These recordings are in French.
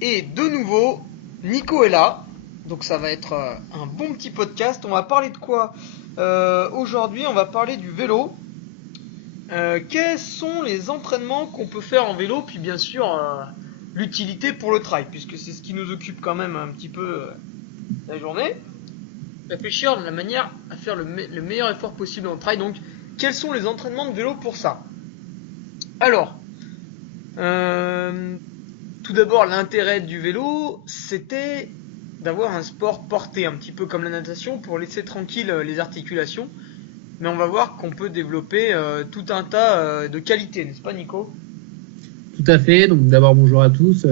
Et de nouveau, Nico est là. Donc ça va être un bon petit podcast. On va parler de quoi aujourd'hui? On va parler du vélo. Quels sont les entraînements qu'on peut faire en vélo? Puis bien sûr, l'utilité pour le trail, puisque c'est ce qui nous occupe quand même un petit peu la journée. Réfléchir de la manière à faire le meilleur effort possible en trail. Donc, quels sont les entraînements de vélo pour ça? Alors, euh, tout d'abord, l'intérêt du vélo, c'était d'avoir un sport porté, un petit peu comme la natation, pour laisser tranquille les articulations. Mais on va voir qu'on peut développer tout un tas de qualités, n'est-ce pas Nico? Tout à fait. Donc d'abord bonjour à tous.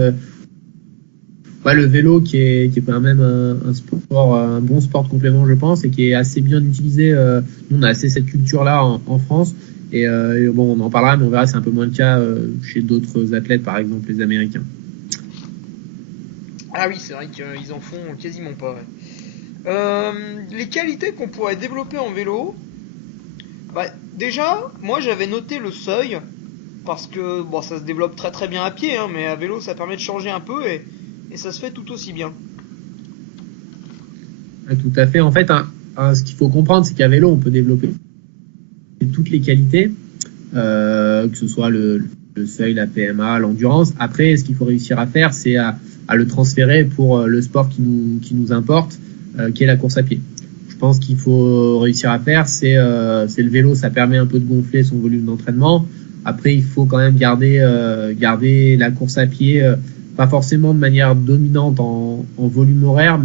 Le vélo qui est quand même un sport, un bon sport de complément, je pense, et qui est assez bien utilisé. Nous, on a assez cette culture-là en France. Et bon, on en parlera, mais on verra, c'est un peu moins le cas chez d'autres athlètes, par exemple les Américains. Ah oui, c'est vrai qu'ils en font quasiment pas. Ouais. Les qualités qu'on pourrait développer en vélo, bah, déjà, moi j'avais noté le seuil, parce que bon, ça se développe très très bien à pied, hein, mais à vélo ça permet de changer un peu et ça se fait tout aussi bien. Tout à fait. En fait, ce qu'il faut comprendre, c'est qu'à vélo, on peut développer toutes les qualités, que ce soit le seuil, la PMA, l'endurance. Après, ce qu'il faut réussir à faire, c'est à le transférer pour le sport qui nous importe, qui est la course à pied. Je pense qu'il faut réussir à faire, c'est le vélo, ça permet un peu de gonfler son volume d'entraînement. Après, il faut quand même garder la course à pied, pas forcément de manière dominante en volume horaire,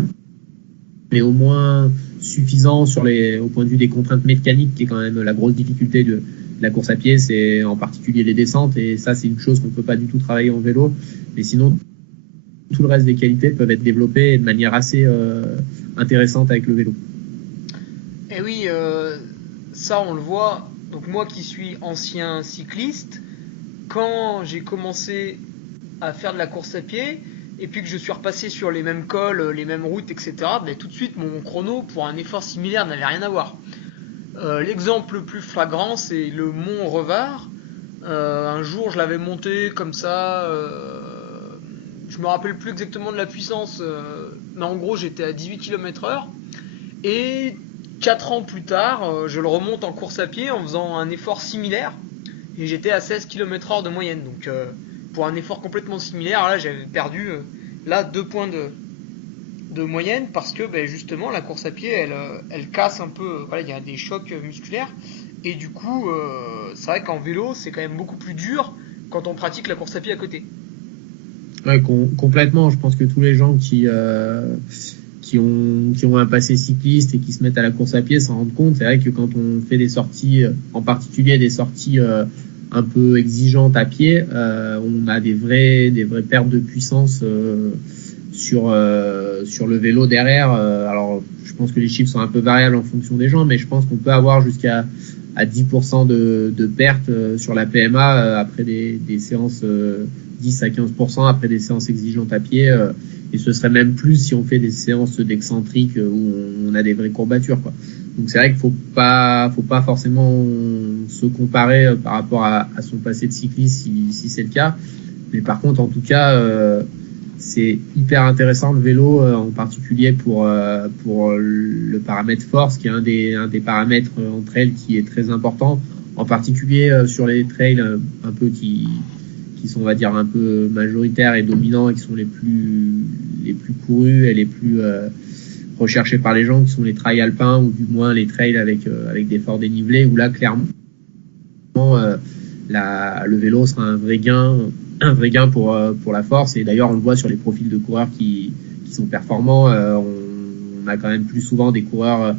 mais au moins suffisant au point de vue des contraintes mécaniques, qui est quand même la grosse difficulté de la course à pied, c'est en particulier les descentes, et ça, c'est une chose qu'on ne peut pas du tout travailler en vélo. Mais sinon, tout le reste des qualités peuvent être développées de manière assez intéressante avec le vélo. Et oui, ça on le voit. Donc moi qui suis ancien cycliste, quand j'ai commencé à faire de la course à pied, et puis que je suis repassé sur les mêmes cols, les mêmes routes, etc., ben, tout de suite mon chrono pour un effort similaire n'avait rien à voir. L'exemple le plus flagrant, c'est le mont Revard. Un jour, je l'avais monté comme ça. Je me rappelle plus exactement de la puissance, mais en gros, j'étais à 18 km/h. Et 4 ans plus tard, je le remonte en course à pied en faisant un effort similaire. Et j'étais à 16 km/h de moyenne. Donc, pour un effort complètement similaire, là, j'avais perdu 2 points de moyenne parce que ben, justement la course à pied elle casse un peu, voilà, il y a des chocs musculaires et du coup c'est vrai qu'en vélo c'est quand même beaucoup plus dur quand on pratique la course à pied à côté. Ouais, complètement. Je pense que tous les gens qui ont un passé cycliste et qui se mettent à la course à pied s'en rendent compte. C'est vrai que quand on fait des sorties, en particulier des sorties un peu exigeantes à pied, on a des vraies pertes de puissance sur le vélo derrière. Alors, je pense que les chiffres sont un peu variables en fonction des gens, mais je pense qu'on peut avoir jusqu'à 10% de pertes sur la PMA après des séances 10 à 15% après des séances exigeantes à pied. Et ce serait même plus si on fait des séances d'excentrique où on a des vraies courbatures, quoi. Donc c'est vrai qu'il faut pas forcément se comparer par rapport à son passé de cycliste si c'est le cas. Mais par contre, en tout cas, c'est hyper intéressant le vélo, en particulier pour le paramètre force, qui est un des paramètres en trail qui est très important, en particulier sur les trails un peu qui sont, on va dire, un peu majoritaires et dominants, et qui sont les plus courus et les plus recherchés par les gens, qui sont les trails alpins, ou du moins les trails avec des forts dénivelés, où là, clairement, le vélo sera un vrai gain pour la force. Et d'ailleurs, on le voit sur les profils de coureurs qui sont performants. On a quand même plus souvent des coureurs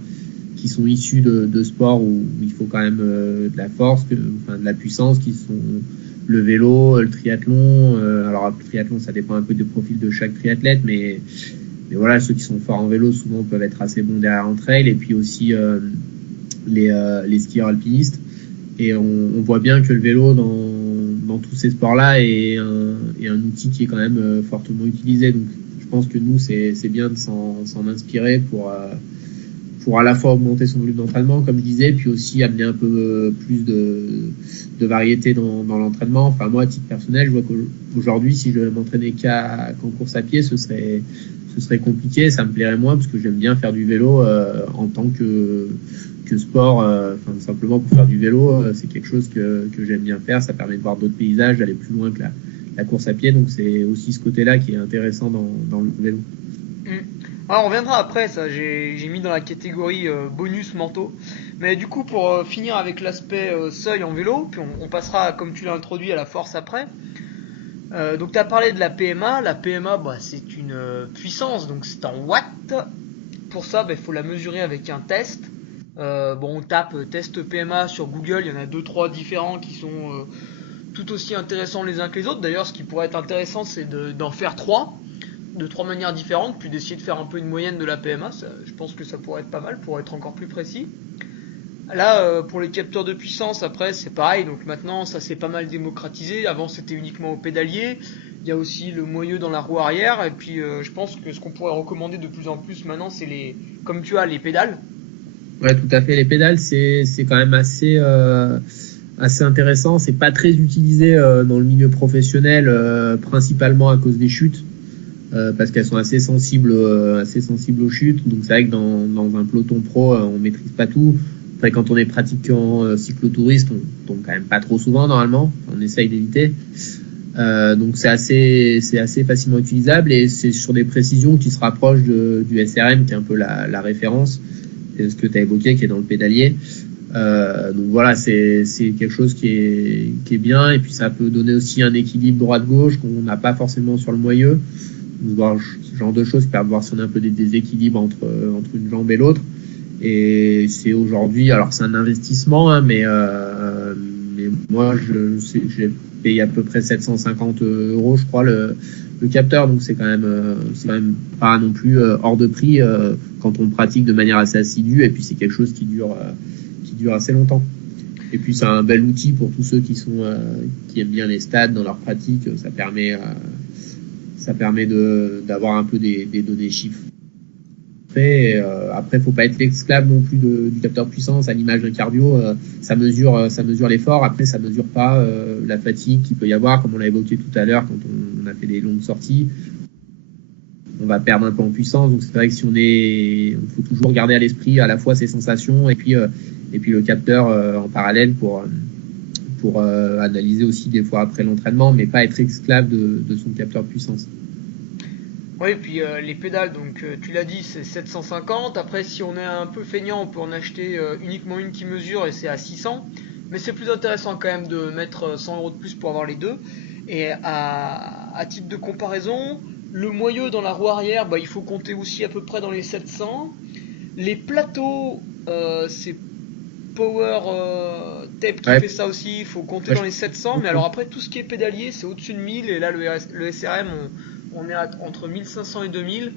qui sont issus de sports où il faut quand même de la force, de la puissance, qui sont le vélo, le triathlon. Alors le triathlon, ça dépend un peu du profil de chaque triathlète, mais voilà, ceux qui sont forts en vélo souvent peuvent être assez bons derrière en trail. Et puis aussi les skieurs alpinistes. Et on voit bien que le vélo dans tous ces sports-là est un outil qui est quand même fortement utilisé. Donc je pense que nous, c'est bien de s'en inspirer pour à la fois augmenter son volume d'entraînement, comme je disais, puis aussi amener un peu plus de variété dans l'entraînement. Enfin, moi, à titre personnel, je vois qu'aujourd'hui, si je devais m'entraîner qu'en course à pied, ce serait compliqué. Ça me plairait moins parce que j'aime bien faire du vélo en tant que sport. Enfin, simplement pour faire du vélo, c'est quelque chose que j'aime bien faire. Ça permet de voir d'autres paysages, d'aller plus loin que la course à pied. Donc, c'est aussi ce côté-là qui est intéressant dans le vélo. Alors on reviendra après, ça j'ai mis dans la catégorie bonus manteau. Mais du coup pour finir avec l'aspect seuil en vélo, puis on passera comme tu l'as introduit à la force après. Donc tu as parlé de la PMA. La PMA c'est une puissance, donc c'est en watts. Pour ça il faut la mesurer avec un test. On tape test PMA sur Google, il y en a 2-3 différents qui sont tout aussi intéressants les uns que les autres. D'ailleurs ce qui pourrait être intéressant c'est d'en faire 3. De 3 manières différentes, puis d'essayer de faire un peu une moyenne de la PMA. Je pense que ça pourrait être pas mal pour être encore plus précis. Là, pour les capteurs de puissance, après, c'est pareil. Donc maintenant, ça s'est pas mal démocratisé. Avant, c'était uniquement au pédalier. Il y a aussi le moyeu dans la roue arrière. Et puis, je pense que ce qu'on pourrait recommander de plus en plus maintenant, c'est comme tu as, les pédales. Ouais, tout à fait. Les pédales, c'est quand même assez intéressant. C'est pas très utilisé dans le milieu professionnel, principalement à cause des chutes. Parce qu'elles sont assez sensibles aux chutes. Donc c'est vrai que dans un peloton pro, on maîtrise pas tout. Après, quand on est pratiquant cyclotouriste, on tombe quand même pas trop souvent normalement. On essaye d'éviter. Donc c'est assez facilement utilisable et c'est sur des précisions qui se rapprochent du SRM, qui est un peu la référence. C'est ce que tu as évoqué, qui est dans le pédalier. Donc voilà, c'est quelque chose qui est bien, et puis ça peut donner aussi un équilibre droite-gauche qu'on n'a pas forcément sur le moyeu. Ce genre de choses qui permettent de voir si on a un peu des déséquilibres entre une jambe et l'autre. Et c'est aujourd'hui, alors c'est un investissement, mais moi j'ai payé à peu près 750 €, je crois, le capteur. Donc c'est quand même pas non plus hors de prix quand on pratique de manière assez assidue. Et puis c'est quelque chose qui dure assez longtemps. Et puis c'est un bel outil pour tous ceux qui aiment bien les stats dans leur pratique. Ça permet d'avoir un peu des données chiffrées. Après, faut pas être l'esclave non plus du capteur de puissance. À l'image d'un cardio, ça mesure l'effort. Après, ça mesure pas la fatigue qu'il peut y avoir, comme on l'a évoqué tout à l'heure quand on a fait des longues sorties. On va perdre un peu en puissance. Donc c'est vrai que il faut toujours garder à l'esprit à la fois ses sensations et puis le capteur en parallèle pour analyser aussi des fois après l'entraînement, mais pas être esclave de son capteur de puissance. Oui, puis les pédales, donc tu l'as dit, c'est 750. Après, si on est un peu feignant, on peut en acheter uniquement une qui mesure et c'est à 600. Mais c'est plus intéressant quand même de mettre 100 € de plus pour avoir les deux. Et à titre de comparaison, le moyeu dans la roue arrière, il faut compter aussi à peu près dans les 700. Les plateaux, c'est Power Tape qui fait ça aussi, il faut compter dans les 700. Mais alors après, tout ce qui est pédalier, c'est au-dessus de 1000. Et là, le SRM, on est entre 1500 et 2000.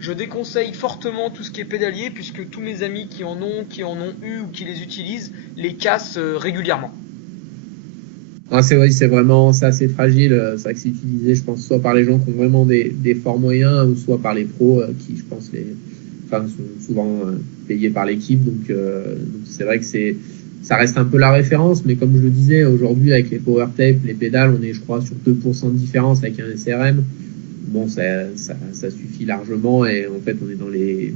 Je déconseille fortement tout ce qui est pédalier, puisque tous mes amis qui en ont eu ou qui les utilisent, les cassent régulièrement. C'est vraiment ça, c'est fragile. C'est vrai que c'est utilisé, je pense, soit par les gens qui ont vraiment des forts moyens, ou soit par les pros qui, je pense, sont souvent payés par l'équipe. Donc c'est vrai que ça reste un peu la référence, mais comme je le disais, aujourd'hui avec les power tape, les pédales, on est, je crois, sur 2% de différence avec un SRM. Bon, ça suffit largement, et en fait on est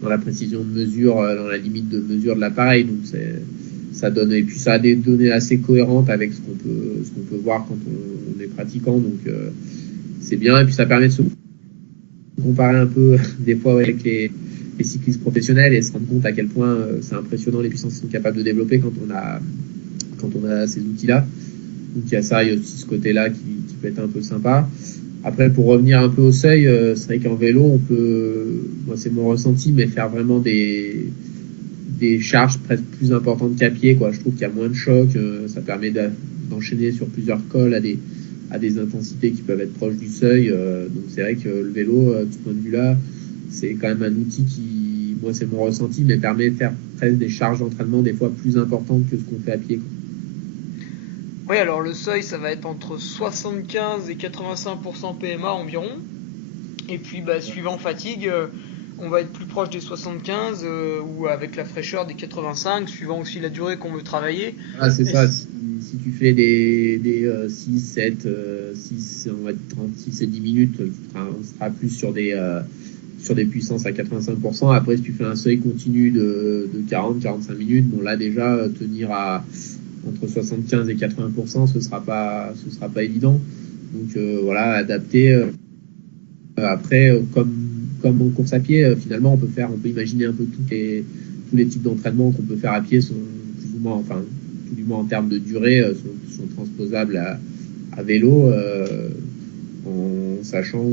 dans la précision de mesure, dans la limite de mesure de l'appareil. Donc ça donne, et puis ça a des données assez cohérentes avec ce qu'on peut voir quand on est pratiquant. Donc c'est bien, et puis ça permet de se comparer un peu des fois avec les cyclistes professionnels et se rendre compte à quel point c'est impressionnant les puissances qu'ils sont capables de développer quand on a ces outils-là. Donc il y a ça, il y a aussi ce côté-là qui peut être un peu sympa. Après, pour revenir un peu au seuil, c'est vrai qu'en vélo, on peut, moi c'est mon ressenti, mais faire vraiment des charges presque plus importantes qu'à pied, quoi. Je trouve qu'il y a moins de choc, ça permet d'enchaîner sur plusieurs cols à des intensités qui peuvent être proches du seuil. Donc c'est vrai que le vélo, de ce point de vue-là, c'est quand même un outil qui, moi c'est mon ressenti, mais permet de faire presque des charges d'entraînement des fois plus importantes que ce qu'on fait à pied, quoi. Oui, alors le seuil, ça va être entre 75 et 85% PMA environ. Et puis, suivant fatigue, on va être plus proche des 75 ou avec la fraîcheur des 85, suivant aussi la durée qu'on veut travailler. Ah, c'est Et ça. Si tu fais des 6, 7, 6, on va dire 36 et 10 minutes, on sera plus sur des puissances à 85%. Après, si tu fais un seuil continu de 40-45 minutes, bon là déjà, tenir à entre 75 et 80%, ce sera pas évident. Donc voilà, adapter. Après, comme en course à pied, finalement, on peut imaginer un peu tous les types d'entraînement qu'on peut faire à pied sont plus ou moins, enfin, tout du moins en termes de durée, sont transposables à vélo, en sachant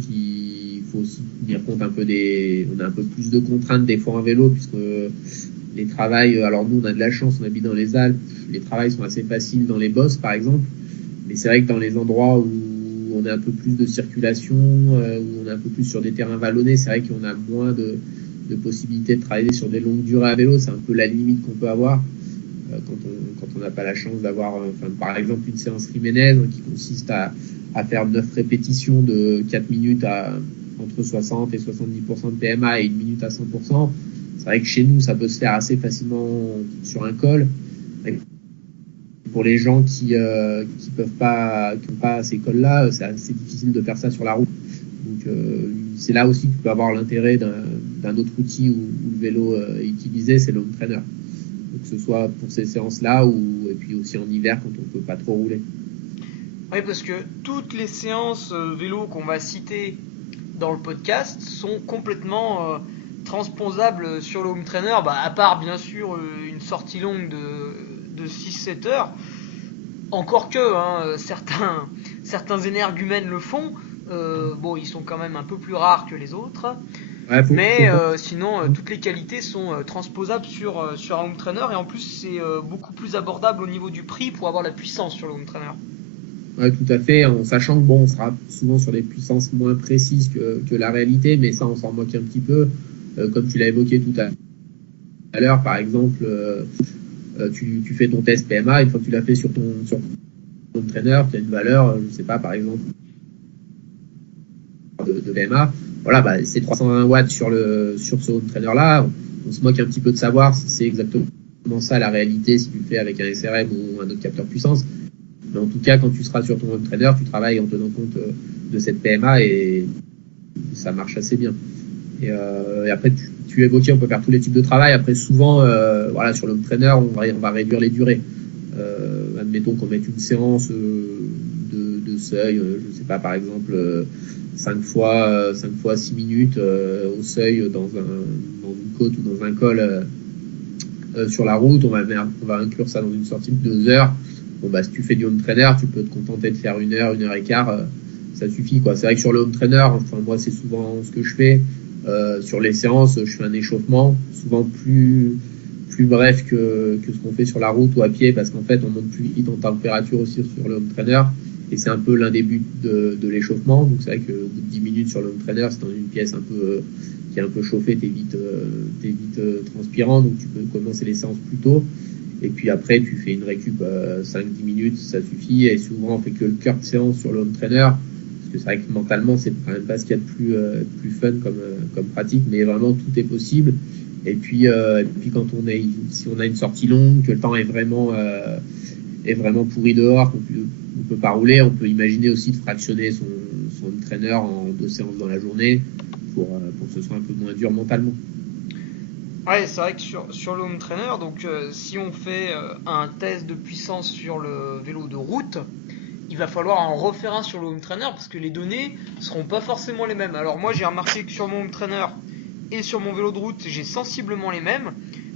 qu'il faut aussi tenir compte un peu on a un peu plus de contraintes des fois en vélo, puisque les travails, alors nous on a de la chance, on habite dans les Alpes, les travails sont assez faciles dans les bosses par exemple, mais c'est vrai que dans les endroits où on a un peu plus de circulation, où on est un peu plus sur des terrains vallonnés, c'est vrai qu'on a moins de possibilités de travailler sur des longues durées à vélo, c'est un peu la limite qu'on peut avoir quand on n'a pas la chance d'avoir, par exemple, une séance Jiménez qui consiste à faire 9 répétitions de 4 minutes entre 60 et 70% de PMA et 1 minute à 100%. C'est vrai que chez nous, ça peut se faire assez facilement sur un col. Pour les gens qui peuvent pas, qui n'ont pas ces cols-là, c'est assez difficile de faire ça sur la route. Donc c'est là aussi que tu peux avoir l'intérêt d'un autre outil où le vélo est utilisé, c'est le home trainer. Donc, que ce soit pour ces séances-là et puis aussi en hiver quand on peut pas trop rouler. Oui, parce que toutes les séances vélo qu'on va citer dans le podcast sont complètement transposables sur le home trainer, à part bien sûr une sortie longue de 6-7 heures. Encore que certains énergumènes le font. Bon, ils sont quand même un peu plus rares que les autres. Ouais, Mais faut sinon, toutes les qualités sont transposables sur un home trainer. Et en plus, c'est beaucoup plus abordable au niveau du prix pour avoir la puissance sur le home trainer. Ouais, tout à fait, en sachant que bon, on sera souvent sur des puissances moins précises que la réalité, mais ça, on s'en moque un petit peu. Comme tu l'as évoqué tout à l'heure, par exemple, tu fais ton test PMA, une fois que tu l'as fait sur ton trainer, tu as une valeur, je sais pas, par exemple, de PMA. Voilà, c'est 320 watts sur ce home trainer là. On se moque un petit peu de savoir si c'est exactement ça la réalité, si tu le fais avec un SRM ou un autre capteur puissance. Mais en tout cas, quand tu seras sur ton home trainer, tu travailles en tenant compte de cette PMA et ça marche assez bien. Et après, tu évoquais, on peut faire tous les types de travail. Après, souvent, voilà, sur le home trainer, on va réduire les durées. Admettons qu'on mette une séance de seuil, je sais pas, par exemple, 5 fois 6 minutes au seuil dans une côte ou dans un col sur la route. On va inclure ça dans une sortie de 2 heures. Bon, si tu fais du home trainer, tu peux te contenter de faire 1 heure, 1 heure et quart, ça suffit, quoi. C'est vrai que sur le home trainer, enfin, moi, c'est souvent ce que je fais. Sur les séances, je fais un échauffement, souvent plus bref que ce qu'on fait sur la route ou à pied, parce qu'en fait, on monte plus vite en température aussi sur le home trainer. Et c'est un peu l'un des buts de l'échauffement. Donc, c'est vrai qu'au bout de 10 minutes sur le home trainer, c'est dans une pièce qui est un peu chauffée, t'es vite transpirant, donc tu peux commencer les séances plus tôt. Et puis après, tu fais une récup 5-10 minutes, ça suffit. Et souvent, on fait que le cœur de séance sur le home trainer. Parce que c'est vrai que mentalement, c'est quand même pas ce qu'il y a de plus fun comme pratique. Mais vraiment, tout est possible. Et puis quand si on a une sortie longue, que le temps est vraiment pourri dehors, qu'on peut pas rouler, on peut imaginer aussi de fractionner son home trainer en 2 séances dans la journée pour que ce soit un peu moins dur mentalement. Ouais, c'est vrai que sur le home trainer, donc si on fait un test de puissance sur le vélo de route, il va falloir en refaire un sur le home trainer parce que les données seront pas forcément les mêmes. Alors moi j'ai remarqué que sur mon home trainer et sur mon vélo de route j'ai sensiblement les mêmes,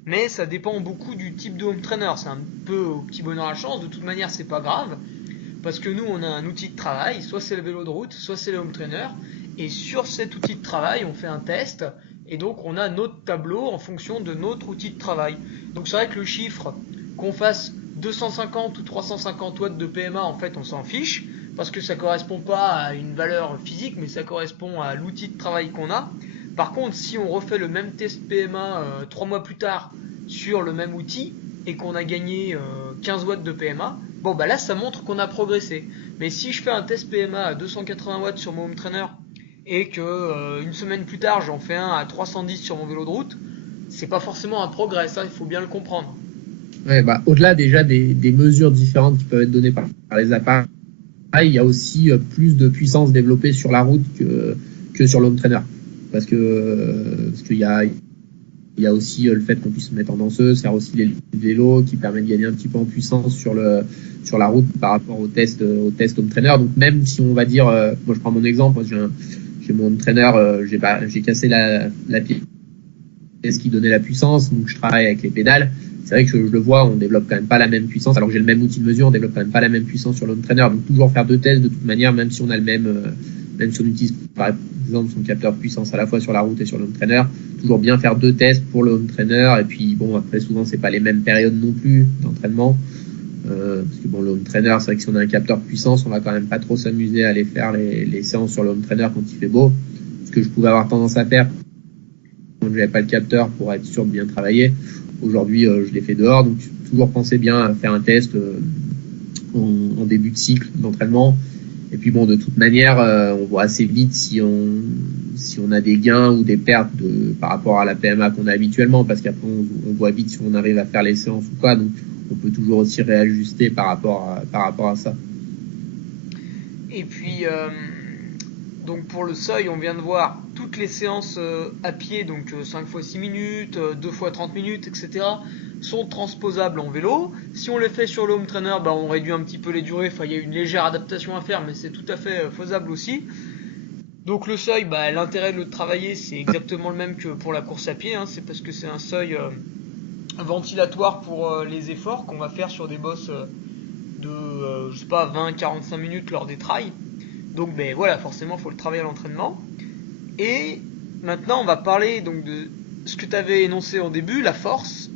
mais ça dépend beaucoup du type de home trainer. C'est un peu au petit bonheur à chance, de toute manière c'est pas grave, parce que nous on a un outil de travail, soit c'est le vélo de route, soit c'est le home trainer, et sur cet outil de travail on fait un test, et donc on a notre tableau en fonction de notre outil de travail. Donc c'est vrai que le chiffre, qu'on fasse 250 ou 350 watts de PMA, en fait on s'en fiche, parce que ça correspond pas à une valeur physique, mais ça correspond à l'outil de travail qu'on a. Par contre, si on refait le même test PMA 3 mois plus tard sur le même outil, et qu'on a gagné 15 watts de PMA, bon là ça montre qu'on a progressé. Mais si je fais un test PMA à 280 watts sur mon home trainer et que une semaine plus tard j'en fais un à 310 sur mon vélo de route, c'est pas forcément un progrès, ça il faut bien le comprendre. Ouais, bah, au-delà déjà des mesures différentes qui peuvent être données par les appareils, il y a aussi plus de puissance développée sur la route que sur l'home trainer. Parce qu'il y a aussi le fait qu'on puisse se mettre en danseuse, faire aussi les vélos qui permettent de gagner un petit peu en puissance sur la route par rapport au test home trainer. Donc même si on va dire, moi je prends mon exemple, moi j'ai mon home trainer, j'ai cassé la pièce qui donnait la puissance, donc je travaille avec les pédales. C'est vrai que je le vois, on développe quand même pas la même puissance, alors que j'ai le même outil de mesure, on développe quand même pas la même puissance sur l'home trainer. Donc toujours faire deux tests de toute manière, même si on a même si on utilise par exemple son capteur de puissance à la fois sur la route et sur l'home trainer, toujours bien faire deux tests pour le home trainer. Et puis bon, après souvent c'est pas les mêmes périodes non plus d'entraînement, parce que bon, le home trainer, c'est vrai que si on a un capteur de puissance, on va quand même pas trop s'amuser à aller faire les séances sur le home trainer quand il fait beau, ce que je pouvais avoir tendance à faire quand j'avais pas le capteur pour être sûr de bien travailler. Aujourd'hui, je l'ai fait dehors, donc toujours penser bien à faire un test en début de cycle d'entraînement. Et puis bon, de toute manière, on voit assez vite si on a des gains ou des pertes par rapport à la PMA qu'on a habituellement, parce qu'après on voit vite si on arrive à faire les séances ou pas. Donc on peut toujours aussi réajuster par rapport à ça. Et puis donc pour le seuil, on vient de voir toutes les séances à pied, donc 5 fois 6 minutes, 2 fois 30 minutes, etc., sont transposables en vélo. Si on les fait sur le home trainer, bah, on réduit un petit peu les durées, enfin il y a une légère adaptation à faire, mais c'est tout à fait faisable aussi. Donc le seuil, bah, l'intérêt de le travailler, c'est exactement le même que pour la course à pied, hein. C'est parce que c'est un seuil ventilatoire pour les efforts qu'on va faire sur des bosses de, je sais pas, 20-45 minutes lors des trails. Donc ben voilà, forcément, il faut le travailler à l'entraînement. Et maintenant, on va parler donc de ce que tu avais énoncé en début, la force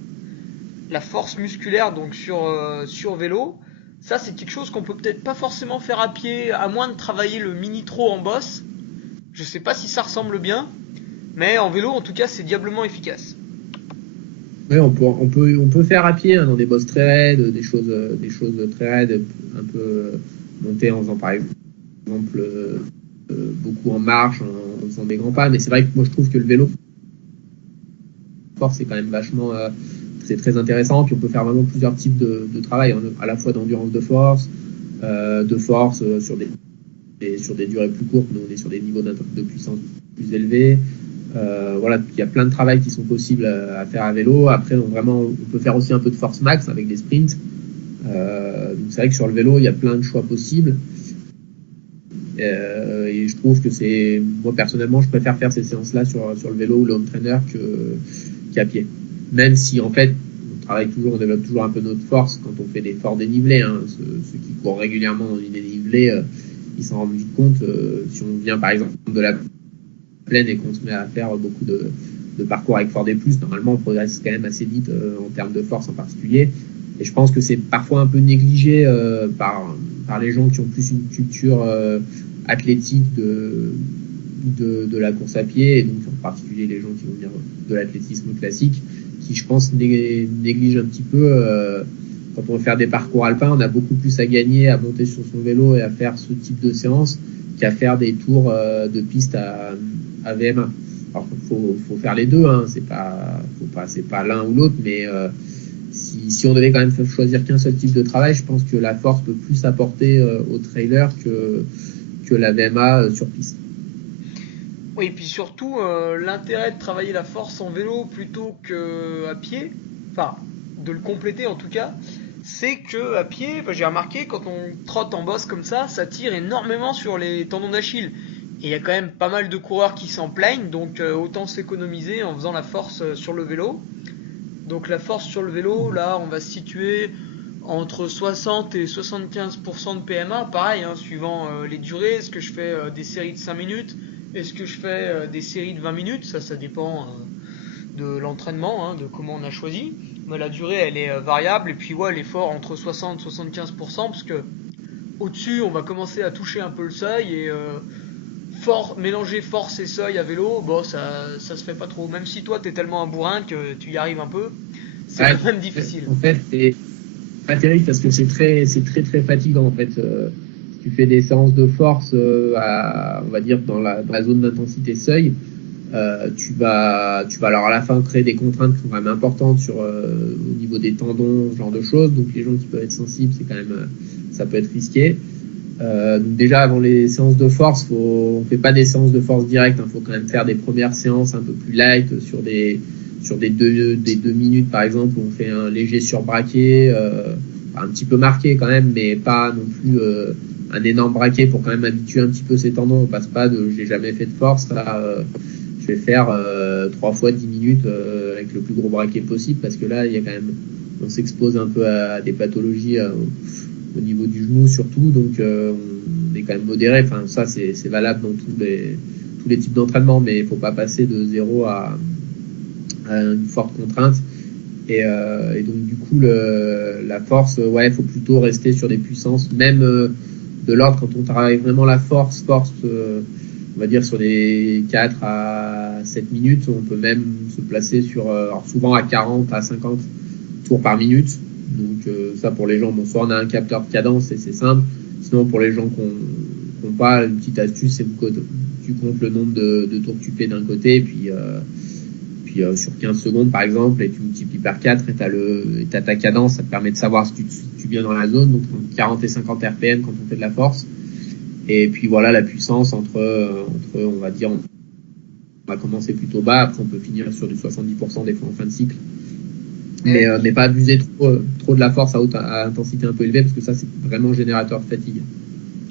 musculaire donc sur vélo. Ça, c'est quelque chose qu'on peut peut-être pas forcément faire à pied, à moins de travailler le mini trot en bosse. Je sais pas si ça ressemble bien, mais en vélo, en tout cas, c'est diablement efficace. Oui, on peut faire à pied, hein, dans des bosses très raides, des choses très raides, un peu montées en faisant par exemple beaucoup en marche, en faisant des grands pas. Mais c'est vrai que moi je trouve que le vélo force c'est quand même vachement, c'est très intéressant. Puis on peut faire vraiment plusieurs types de travail, hein, à la fois d'endurance de force sur des durées plus courtes, mais on est sur des niveaux de puissance plus élevés. Voilà, il y a plein de travail qui sont possibles à faire à vélo. Après, on peut faire aussi un peu de force max avec des sprints. Donc c'est vrai que sur le vélo, il y a plein de choix possibles. Et je trouve que moi personnellement, je préfère faire ces séances-là sur le vélo ou le home trainer qu'à pied. Même si en fait, on développe toujours un peu notre force quand on fait des forts dénivelés, hein. Ceux qui courent régulièrement dans des dénivelés, ils s'en rendent vite compte. Si on vient par exemple de la plaine et qu'on se met à faire beaucoup de parcours avec Ford D+, normalement on progresse quand même assez vite en termes de force en particulier. Et je pense que c'est parfois un peu négligé par les gens qui ont plus une culture athlétique de la course à pied, et donc en particulier les gens qui vont venir de l'athlétisme classique, qui je pense négligent un petit peu. Quand on veut faire des parcours alpins, on a beaucoup plus à gagner à monter sur son vélo et à faire ce type de séance qu'à faire des tours de piste à VMA. Alors faut faire les deux, hein. C'est pas l'un ou l'autre, mais si on devait quand même choisir qu'un seul type de travail, je pense que la force peut plus apporter au trailer que la VMA sur piste. Oui, et puis surtout, l'intérêt de travailler la force en vélo plutôt qu'à pied, enfin, de le compléter en tout cas, c'est que à pied, j'ai remarqué, quand on trotte en bosse comme ça tire énormément sur les tendons d'Achille. Et il y a quand même pas mal de coureurs qui s'en plaignent, donc autant s'économiser en faisant la force sur le vélo. Donc la force sur le vélo, là, on va se situer entre 60 et 75% de PMA, pareil, hein, suivant les durées. Est-ce que je fais des séries de 5 minutes? Est-ce que je fais des séries de 20 minutes? Ça dépend de l'entraînement, hein, de comment on a choisi. Mais la durée, elle est variable. Et puis, ouais, l'effort entre 60 et 75%, parce que au-dessus, on va commencer à toucher un peu le seuil. Et mélanger force et seuil à vélo, bon, ça se fait pas trop. Même si toi, t'es tellement un bourrin que tu y arrives un peu, c'est quand même difficile. En fait, c'est pas terrible parce que c'est très très fatigant en fait. si tu fais des séances de force on va dire dans la zone d'intensité seuil, tu vas alors à la fin créer des contraintes qui sont quand même importantes au niveau des tendons, ce genre de choses. Donc les gens qui peuvent être sensibles, c'est quand même ça peut être risqué. Donc déjà avant les séances de force, on fait pas des séances de force directes, faut quand même faire des premières séances un peu plus light sur des deux minutes par exemple, où on fait un léger surbraqué, un petit peu marqué quand même, mais pas non plus un énorme braqué pour quand même habituer un petit peu ses tendons. On passe pas de j'ai jamais fait de force là, je vais faire 3 fois 10 minutes avec le plus gros braquet possible, parce que là il y a quand même, on s'expose un peu à des pathologies au niveau du genou surtout, donc on est quand même modéré. Enfin ça c'est valable dans tous les types d'entraînement, mais il faut pas passer de 0 à une forte contrainte. Et donc du coup la force, il faut plutôt rester sur des puissances même de l'ordre, quand on travaille vraiment la force on va dire sur des 4 à 7 minutes, on peut même se placer sur alors souvent à 40 à 50 tours par minute. Donc ça pour les gens, bon, soit on a un capteur de cadence et c'est simple, sinon pour les gens qui n'ont pas, une petite astuce, c'est que tu comptes le nombre de tours que tu fais d'un côté, et puis sur 15 secondes par exemple, et tu multiplies par 4 et t'as ta cadence. Ça te permet de savoir si tu te situes bien dans la zone, donc 40 et 50 RPM quand on fait de la force. Et puis voilà, la puissance entre on va dire, on va commencer plutôt bas, après on peut finir sur du 70% des fois en fin de cycle, mais pas abuser trop de la force à intensité un peu élevée, parce que ça c'est vraiment générateur de fatigue.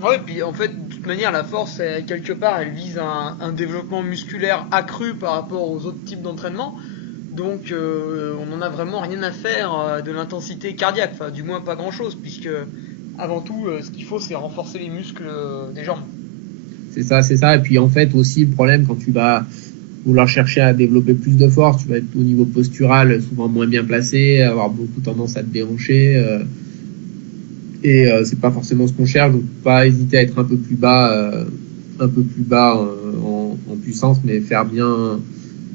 Ouais, puis en fait, de toute manière, la force, quelque part, elle vise un développement musculaire accru par rapport aux autres types d'entraînement. Donc, on n'en a vraiment rien à faire de l'intensité cardiaque, enfin, du moins pas grand-chose, puisque avant tout, ce qu'il faut, c'est renforcer les muscles des jambes. C'est ça. Et puis en fait aussi, le problème quand tu vas vouloir chercher à développer plus de force, tu vas être au niveau postural souvent moins bien placé, avoir beaucoup tendance à te déhancher, et c'est pas forcément ce qu'on cherche. Donc pas hésiter à être un peu plus bas en puissance, mais faire bien,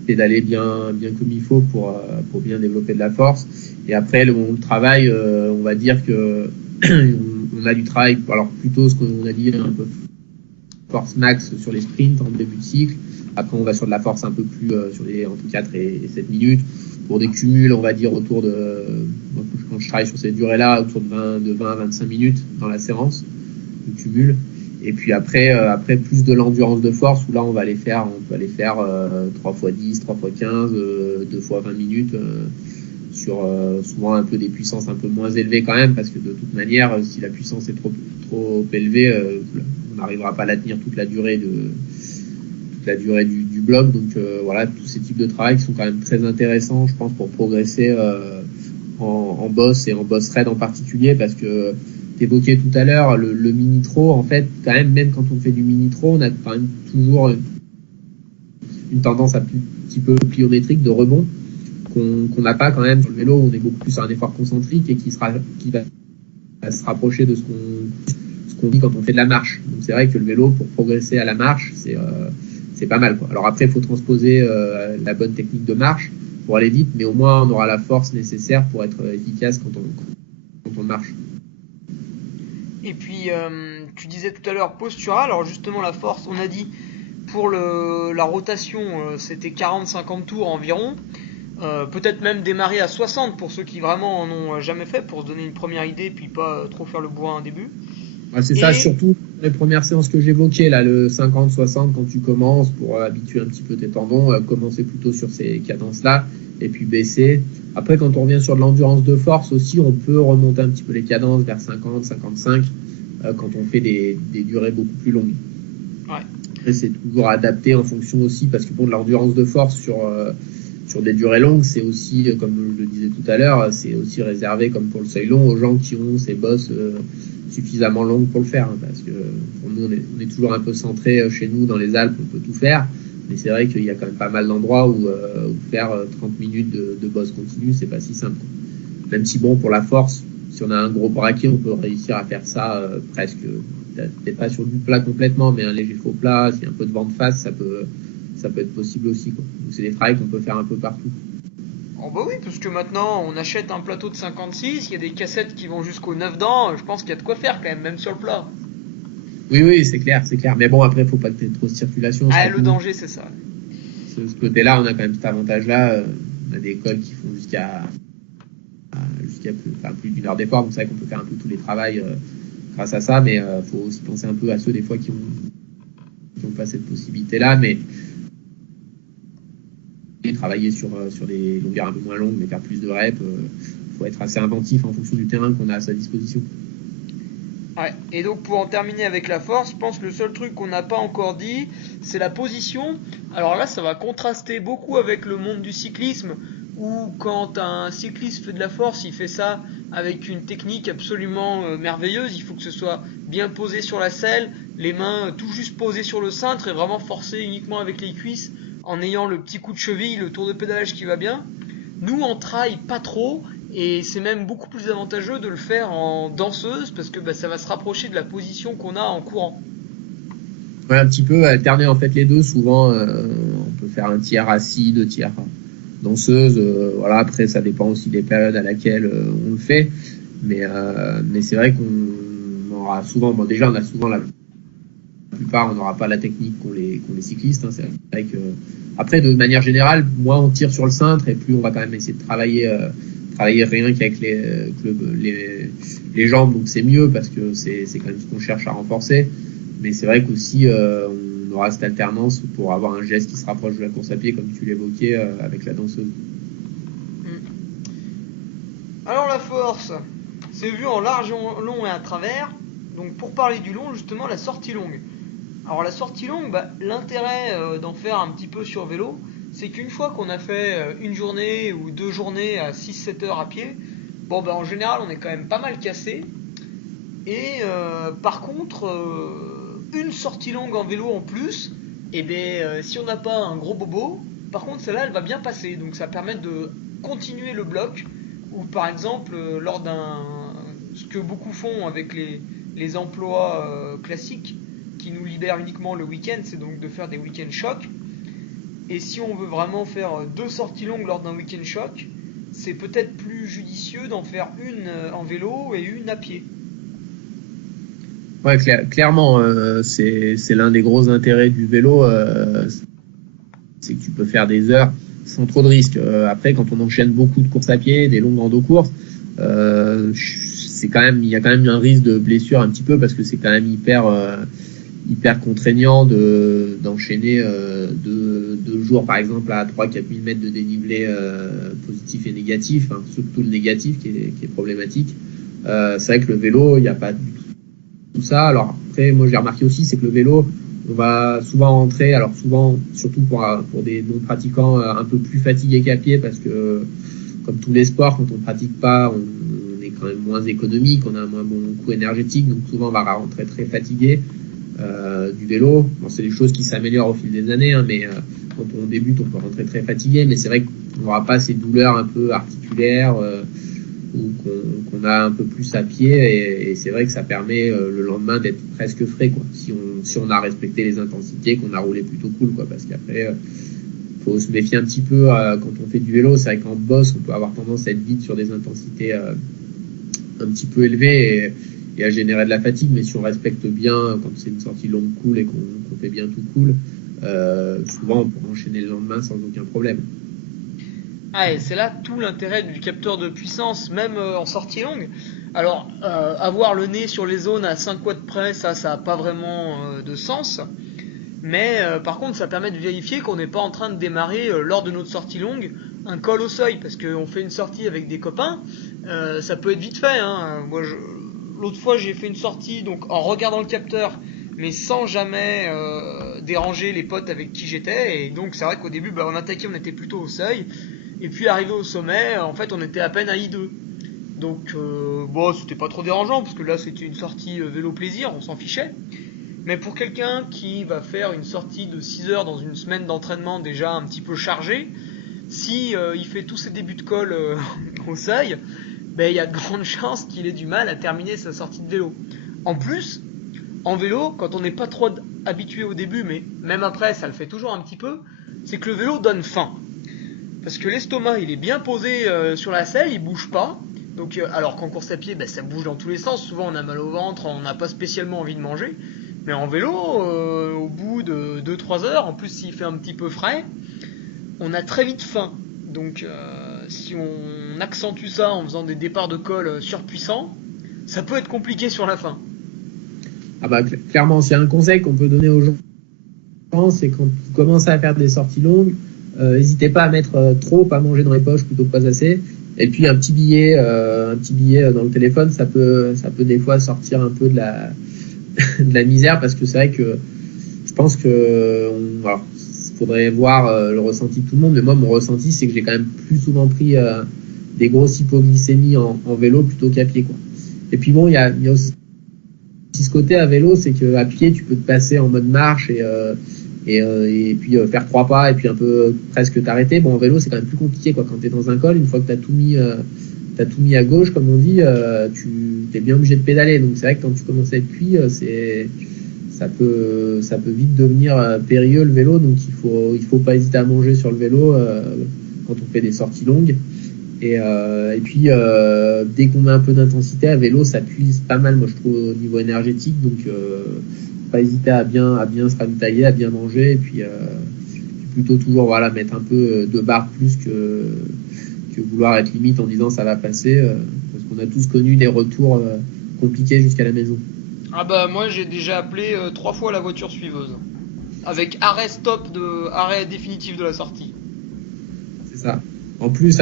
pédaler bien comme il faut pour bien développer de la force. Et après le travail, on va dire que on a du travail, alors plutôt ce qu'on a dit, un peu force max sur les sprints en début de cycle. Après, on va sur de la force un peu plus sur les entre 4 et 7 minutes. Pour des cumuls, on va dire autour de, quand je travaille sur ces durées-là, autour de 20 à 25 minutes dans la séance de cumul. Et puis après plus de l'endurance de force, où là on peut aller faire 3 x 10, 3 x 15, 2 x 20 minutes, sur souvent un peu des puissances un peu moins élevées quand même, parce que de toute manière, si la puissance est trop élevée, on n'arrivera pas à la tenir toute la durée du bloc. Donc voilà, tous ces types de travail qui sont quand même très intéressants, je pense, pour progresser en boss et en boss raid en particulier, parce que t'évoquais tout à l'heure le mini-throw. En fait, quand même quand on fait du mini-throw, on a quand même toujours une tendance un petit peu pliométrique de rebond qu'on n'a pas quand même sur le vélo, où on est beaucoup plus sur un effort concentrique et qui va se rapprocher de ce qu'on vit quand on fait de la marche. Donc c'est vrai que le vélo, pour progresser à la marche, c'est pas mal, quoi. Alors après, il faut transposer la bonne technique de marche pour aller vite, mais au moins on aura la force nécessaire pour être efficace quand on marche. Et puis, tu disais tout à l'heure postural. Alors justement, la force, on a dit pour la rotation, c'était 40-50 tours environ. Peut-être même démarrer à 60 pour ceux qui vraiment en ont jamais fait, pour se donner une première idée, puis pas trop faire le bourrin au début. C'est ça, surtout les premières séances que j'évoquais, là, le 50-60, quand tu commences, pour habituer un petit peu tes tendons, commencer plutôt sur ces cadences-là, et puis baisser. Après, quand on revient sur de l'endurance de force aussi, on peut remonter un petit peu les cadences vers 50-55, quand on fait des durées beaucoup plus longues. Ouais. Après, c'est toujours adapté en fonction aussi, parce que pour de l'endurance de force sur des durées longues, c'est aussi, comme je le disais tout à l'heure, c'est aussi réservé, comme pour le seuil long, aux gens qui ont ces bosses suffisamment longues pour le faire, parce que pour nous, on est toujours un peu centré chez nous dans les Alpes, on peut tout faire, mais c'est vrai qu'il y a quand même pas mal d'endroits où faire 30 minutes de bosse continue, c'est pas si simple. Même si bon, pour la force, si on a un gros braquet, on peut réussir à faire ça presque, peut-être pas sur du plat complètement, mais un léger faux plat, s'il y a un peu de vent de face, ça peut être possible aussi, quoi. Donc c'est des travails qu'on peut faire un peu partout. Oh bah oui, parce que maintenant on achète un plateau de 56, il y a des cassettes qui vont jusqu'aux 9 dents, je pense qu'il y a de quoi faire quand même sur le plat. Oui, c'est clair. Mais bon, après, faut pas que tu aies trop de circulation. Le danger, c'est ça. Ce côté-là, on a quand même cet avantage-là. On a des cols qui font jusqu'à plus d'une heure d'effort, donc c'est vrai qu'on peut faire un peu tous les travails grâce à ça, mais faut aussi penser un peu à ceux des fois qui ont pas cette possibilité-là, mais travailler sur des longueurs un peu moins longues, mais faire plus de reps, faut être assez inventif en fonction du terrain qu'on a à sa disposition. Ouais. Et donc pour en terminer avec la force, je pense que le seul truc qu'on n'a pas encore dit, c'est la position. Alors là, ça va contraster beaucoup avec le monde du cyclisme, où quand un cycliste fait de la force, il fait ça avec une technique absolument merveilleuse. Il faut que ce soit bien posé sur la selle, les mains tout juste posées sur le cintre et vraiment forcé uniquement avec les cuisses en ayant le petit coup de cheville, le tour de pédalage qui va bien. Nous, on traille pas trop. Et c'est même beaucoup plus avantageux de le faire en danseuse parce que ça va se rapprocher de la position qu'on a en courant. Ouais, un petit peu alterner en fait les deux. Souvent, on peut faire un tiers assis, 2 tiers danseuse. Voilà. Après, ça dépend aussi des périodes à laquelle on le fait. Mais c'est vrai qu'on aura souvent. Bon, déjà, on a souvent la plupart, on n'aura pas la technique qu'ont les cyclistes. Hein. C'est vrai que après, de manière générale, moins on tire sur le cintre et plus on va quand même essayer de travailler rien qu'avec les jambes, donc c'est mieux parce que c'est quand même ce qu'on cherche à renforcer. Mais c'est vrai qu'aussi on aura cette alternance pour avoir un geste qui se rapproche de la course à pied, comme tu l'évoquais avec la danseuse. Alors la force, c'est vu en large, en long et à travers. Donc pour parler du long, justement, la sortie longue. Alors la sortie longue, l'intérêt d'en faire un petit peu sur vélo, c'est qu'une fois qu'on a fait une journée ou 2 journées à 6-7 heures à pied, en général on est quand même pas mal cassé. Et par contre, une sortie longue en vélo en plus, si on n'a pas un gros bobo, par contre celle-là elle va bien passer. Donc ça permet de continuer le bloc, ou par exemple lors ce que beaucoup font avec les emplois classiques, qui nous libèrent uniquement le week-end, c'est donc de faire des week-end chocs. Et si on veut vraiment faire 2 sorties longues lors d'un week-end choc, c'est peut-être plus judicieux d'en faire une en vélo et une à pied. Ouais, clairement, c'est l'un des gros intérêts du vélo, c'est que tu peux faire des heures sans trop de risques. Après, quand on enchaîne beaucoup de courses à pied, des longues rando-courses, il y a quand même un risque de blessure un petit peu parce que c'est quand même hyper contraignant d'enchaîner 2 jours par exemple à 3-4 000 mètres de dénivelé positif et négatif, hein, surtout le négatif qui est problématique. C'est vrai que le vélo, il n'y a pas du tout ça. Alors après, moi j'ai remarqué aussi, c'est que le vélo, on va souvent rentrer, alors souvent, surtout pour des non-pratiquants, un peu plus fatigués qu'à pied parce que comme tous les sports, quand on pratique pas, on est quand même moins économique, on a un moins bon coût énergétique, donc souvent on va rentrer très fatigué. Du vélo, c'est des choses qui s'améliorent au fil des années, hein, mais quand on débute, on peut rentrer très fatigué, mais c'est vrai qu'on n'aura pas ces douleurs un peu articulaires ou qu'on a un peu plus à pied, et c'est vrai que ça permet le lendemain d'être presque frais, quoi, si on a respecté les intensités, qu'on a roulé plutôt cool, quoi, parce qu'après faut se méfier un petit peu quand on fait du vélo. C'est vrai qu'en bosse, on peut avoir tendance à être vite sur des intensités un petit peu élevées et à générer de la fatigue, mais si on respecte bien quand c'est une sortie longue cool et qu'on fait bien tout cool, souvent on peut enchaîner le lendemain sans aucun problème. Et c'est là tout l'intérêt du capteur de puissance, même en sortie longue. Alors, avoir le nez sur les zones à 5 watts près, ça n'a pas vraiment de sens. Mais par contre, ça permet de vérifier qu'on n'est pas en train de démarrer lors de notre sortie longue un col au seuil, parce qu'on fait une sortie avec des copains, ça peut être vite fait. Hein. L'autre fois, j'ai fait une sortie donc en regardant le capteur, mais sans jamais déranger les potes avec qui j'étais. Et donc, c'est vrai qu'au début, on attaquait, on était plutôt au seuil. Et puis, arrivé au sommet, en fait, on était à peine à I2. Donc, c'était pas trop dérangeant, parce que là, c'était une sortie vélo plaisir, on s'en fichait. Mais pour quelqu'un qui va faire une sortie de 6 heures dans une semaine d'entraînement déjà un petit peu chargée, si il fait tous ses débuts de col au seuil, il y a de grandes chances qu'il ait du mal à terminer sa sortie de vélo. En plus, en vélo, quand on n'est pas trop habitué au début, mais même après ça le fait toujours un petit peu, c'est que le vélo donne faim. Parce que l'estomac il est bien posé sur la selle, il bouge pas. Donc, alors qu'en course à pied, ça bouge dans tous les sens. Souvent on a mal au ventre, on n'a pas spécialement envie de manger. Mais en vélo, au bout de 2-3 heures, en plus s'il fait un petit peu frais, on a très vite faim. Donc si on accentue ça en faisant des départs de col surpuissants, ça peut être compliqué sur la fin. Ah bah clairement, s'il y a un conseil qu'on peut donner aux gens, c'est quand vous commencez à faire des sorties longues, n'hésitez pas à mettre trop, pas manger dans les poches plutôt que pas assez. Et puis un petit billet dans le téléphone, ça peut des fois sortir un peu de la de la misère, parce que c'est vrai que je pense que alors, faudrait voir le ressenti de tout le monde, mais moi mon ressenti c'est que j'ai quand même plus souvent pris des grosses hypoglycémies en vélo plutôt qu'à pied, quoi. Et puis bon, il y a aussi ce côté à vélo, c'est que à pied tu peux te passer en mode marche et puis faire 3 pas et puis un peu presque t'arrêter. Bon, en vélo c'est quand même plus compliqué, quoi. Quand t'es dans un col, une fois que t'as tout mis à gauche, comme on dit, tu t'es bien obligé de pédaler. Donc c'est vrai que quand tu commences à être cuit, ça peut vite devenir périlleux, le vélo. Donc il faut pas hésiter à manger sur le vélo quand on fait des sorties longues. Et puis dès qu'on met un peu d'intensité à vélo, ça puise pas mal, moi je trouve, au niveau énergétique. Donc pas hésiter à bien se ravitailler, à bien manger, et puis plutôt toujours mettre un peu de barre plus que vouloir être limite en disant ça va passer, parce qu'on a tous connu des retours compliqués jusqu'à la maison. Ah bah moi j'ai déjà appelé 3 fois la voiture suiveuse. Avec arrêt définitif de la sortie. C'est ça. En plus,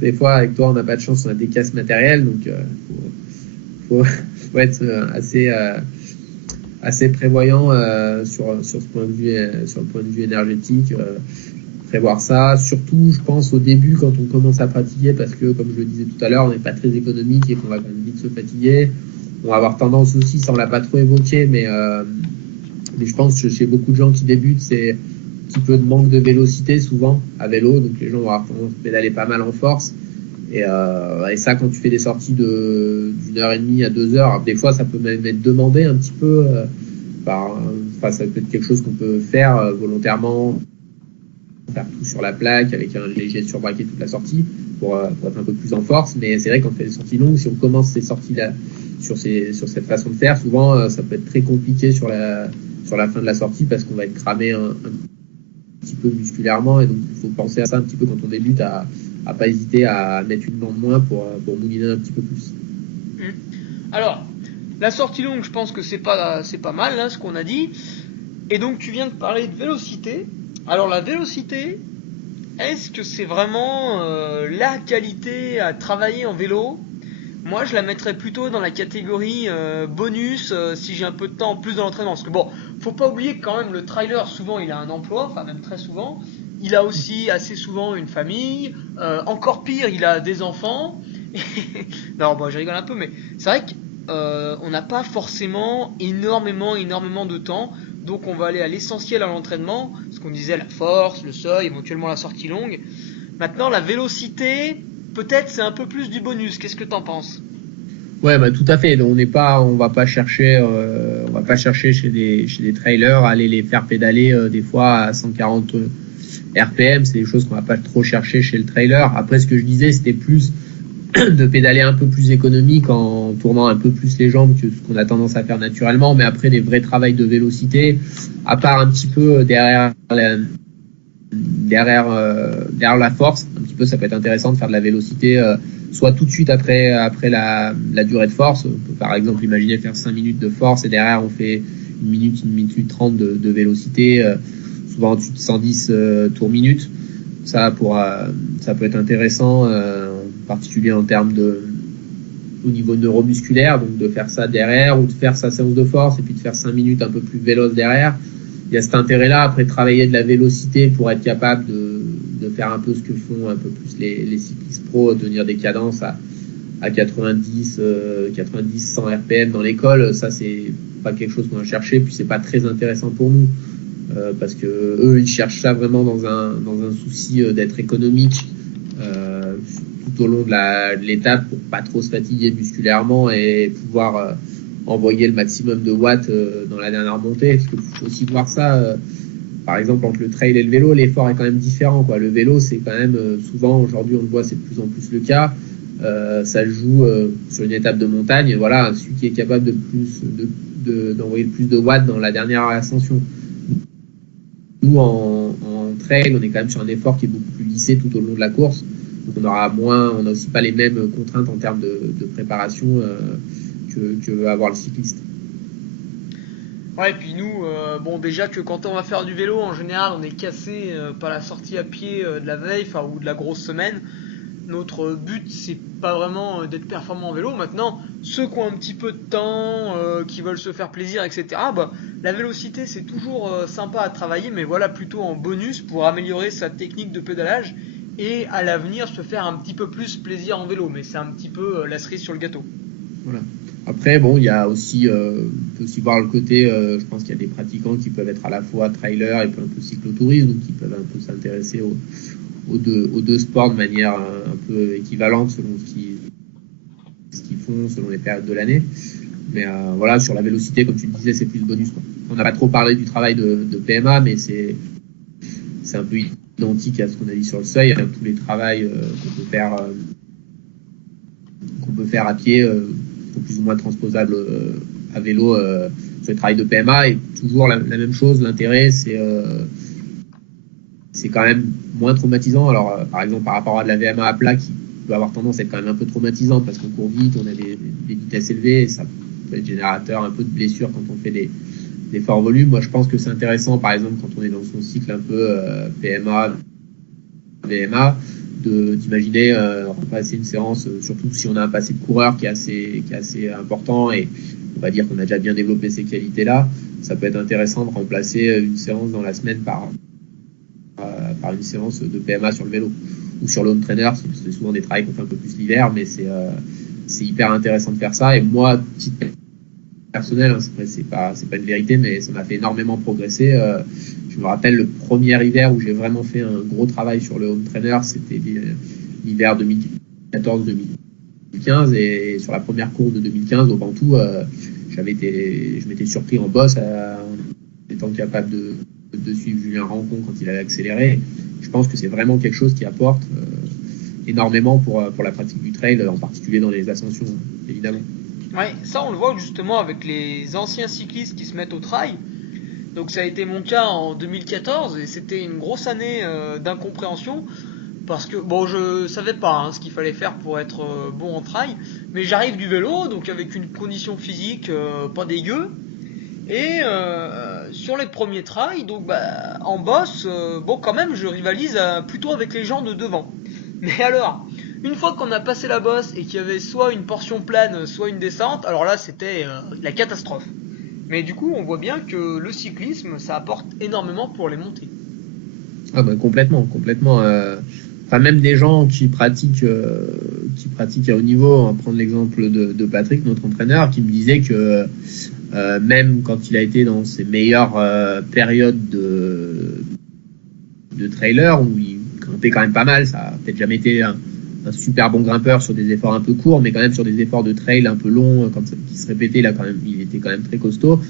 des fois avec toi on n'a pas de chance, on a des casses matérielles, donc faut être assez prévoyant sur ce point de vue, sur le point de vue énergétique. Prévoir ça, surtout je pense au début quand on commence à pratiquer, parce que comme je le disais tout à l'heure, on n'est pas très économique et qu'on va quand même vite se fatiguer. On va avoir tendance aussi, ça on l'a pas trop évoqué, mais je pense que chez beaucoup de gens qui débutent, c'est un petit peu de manque de vélocité souvent à vélo, donc les gens vont avoir tendance à pédaler pas mal en force, et ça quand tu fais des sorties d'1h30 à 2 heures, des fois ça peut même être demandé un petit peu, ça peut être quelque chose qu'on peut faire volontairement, faire tout sur la plaque avec un léger surbraqué toute la sortie pour être un peu plus en force. Mais c'est vrai qu'on fait des sorties longues, si on commence ces sorties là sur cette façon de faire, souvent ça peut être très compliqué sur la fin de la sortie, parce qu'on va être cramé un petit peu musculairement, et donc il faut penser à ça un petit peu quand on débute, à pas hésiter à mettre une bande moins pour mouliner un petit peu plus. Alors la sortie longue, je pense que c'est pas mal hein, ce qu'on a dit. Et donc tu viens de parler de vélocité. Alors la vélocité, est-ce que c'est vraiment la qualité à travailler en vélo ? Moi je la mettrais plutôt dans la catégorie bonus si j'ai un peu de temps en plus dans l'entraînement. Parce que bon, faut pas oublier que quand même le trailer, souvent il a un emploi, enfin même très souvent. Il a aussi assez souvent une famille, encore pire il a des enfants. Non bon, je rigole un peu, mais c'est vrai qu'on n'a pas forcément énormément de temps. Donc on va aller à l'essentiel à l'entraînement, ce qu'on disait, la force, le seuil, éventuellement la sortie longue. Maintenant la vélocité, peut-être c'est un peu plus du bonus. Qu'est-ce que t'en penses ? Ouais, bah tout à fait. Donc, on va pas chercher chez des trailers à aller les faire pédaler des fois à 140 RPM. C'est des choses qu'on va pas trop chercher chez le trailer. Après, ce que je disais, c'était plus de pédaler un peu plus économique en tournant un peu plus les jambes que ce qu'on a tendance à faire naturellement. Mais après, des vrais travails de vélocité, à part un petit peu derrière la force, un petit peu, ça peut être intéressant de faire de la vélocité, soit tout de suite après la durée de force. On peut par exemple imaginer faire 5 minutes de force et derrière on fait 1 minute 30 de vélocité, souvent en dessus de 110 tours minutes. Ça peut être intéressant, en particulier en termes au niveau neuromusculaire, donc de faire ça derrière, ou de faire sa séance de force et puis de faire 5 minutes un peu plus véloce derrière. Il y a cet intérêt-là, après, travailler de la vélocité pour être capable de faire un peu ce que font un peu plus les cyclistes pros, tenir des cadences à 90, 100 RPM dans l'école. Ça, c'est pas quelque chose qu'on va chercher, puis c'est pas très intéressant pour nous, parce que eux, ils cherchent ça vraiment dans un souci d'être économique tout au long de l'étape, pour pas trop se fatiguer musculairement et pouvoir envoyer le maximum de watts dans la dernière montée. Parce qu'il faut aussi voir ça, par exemple entre le trail et le vélo, l'effort est quand même différent, quoi. Le vélo, c'est quand même souvent, aujourd'hui on le voit, c'est de plus en plus le cas, ça se joue sur une étape de montagne. Voilà, celui qui est capable de d'envoyer le plus de watts dans la dernière ascension. Nous, en trail, on est quand même sur un effort qui est beaucoup plus lissé tout au long de la course. Donc on n'a aussi pas les mêmes contraintes en termes de préparation que va avoir le cycliste. Ouais, et puis nous, déjà que quand on va faire du vélo, en général, on est cassé par la sortie à pied de la veille, ou de la grosse semaine. Notre but, c'est pas vraiment d'être performant en vélo. Maintenant, ceux qui ont un petit peu de temps, qui veulent se faire plaisir, etc., la vélocité, c'est toujours sympa à travailler, mais voilà, plutôt en bonus pour améliorer sa technique de pédalage et à l'avenir se faire un petit peu plus plaisir en vélo. Mais c'est un petit peu la cerise sur le gâteau. Voilà. Après, il y a aussi, on peut aussi voir le côté, je pense qu'il y a des pratiquants qui peuvent être à la fois trailer et puis un peu cyclotourisme, donc qui peuvent un peu s'intéresser aux deux sports de manière un peu équivalente selon ce qu'ils font, selon les périodes de l'année. Mais voilà, sur la vélocité, comme tu le disais, c'est plus bonus, quoi. On n'a pas trop parlé du travail de PMA, mais c'est un peu identique à ce qu'on a dit sur le seuil, avec tous les travails qu'on peut faire à pied, sont plus ou moins transposables à vélo sur le travail de PMA. Et toujours la même chose, l'intérêt, c'est quand même moins traumatisant. Alors, par exemple, par rapport à de la VMA à plat, qui peut avoir tendance à être quand même un peu traumatisant parce qu'on court vite, on a des vitesses élevées, et ça peut être générateur un peu de blessures quand on fait des forts volumes. Moi, je pense que c'est intéressant, par exemple, quand on est dans son cycle un peu PMA, VMA, d'imaginer remplacer une séance, surtout si on a un passé de coureur qui est assez important et on va dire qu'on a déjà bien développé ces qualités-là. Ça peut être intéressant de remplacer une séance dans la semaine par une séance de PMA sur le vélo ou sur le home trainer. C'est souvent des travails qu'on fait un peu plus l'hiver, mais c'est hyper intéressant de faire ça. Et moi, titre personnel, c'est pas une vérité, mais ça m'a fait énormément progresser. Je me rappelle le premier hiver où j'ai vraiment fait un gros travail sur le home trainer, c'était l'hiver 2014-2015, et sur la première course de 2015 au Ventoux, je m'étais surpris en bosse en étant capable de suivre Julien Rancon quand il avait accéléré. Je pense que c'est vraiment quelque chose qui apporte énormément pour la pratique du trail, en particulier dans les ascensions, évidemment. Ouais, ça on le voit justement avec les anciens cyclistes qui se mettent au trail. Donc ça a été mon cas en 2014 et c'était une grosse année d'incompréhension parce que je savais pas ce qu'il fallait faire pour être bon en trail, mais j'arrive du vélo, donc avec une condition physique pas dégueu, et sur les premiers trails, donc en boss, quand même je rivalise plutôt avec les gens de devant. Mais alors, une fois qu'on a passé la bosse et qu'il y avait soit une portion plane, soit une descente, alors là c'était la catastrophe. Mais du coup, on voit bien que le cyclisme, ça apporte énormément pour les montées. Ah complètement. Même des gens qui pratiquent à haut niveau, on va prendre l'exemple de Patrick, notre entraîneur, qui me disait que même quand il a été dans ses meilleures périodes de trailer, où il grimpait quand même pas mal, ça a peut-être jamais été un super bon grimpeur sur des efforts un peu courts, mais quand même sur des efforts de trail un peu longs, qui se répétaient, il était quand même très costaud.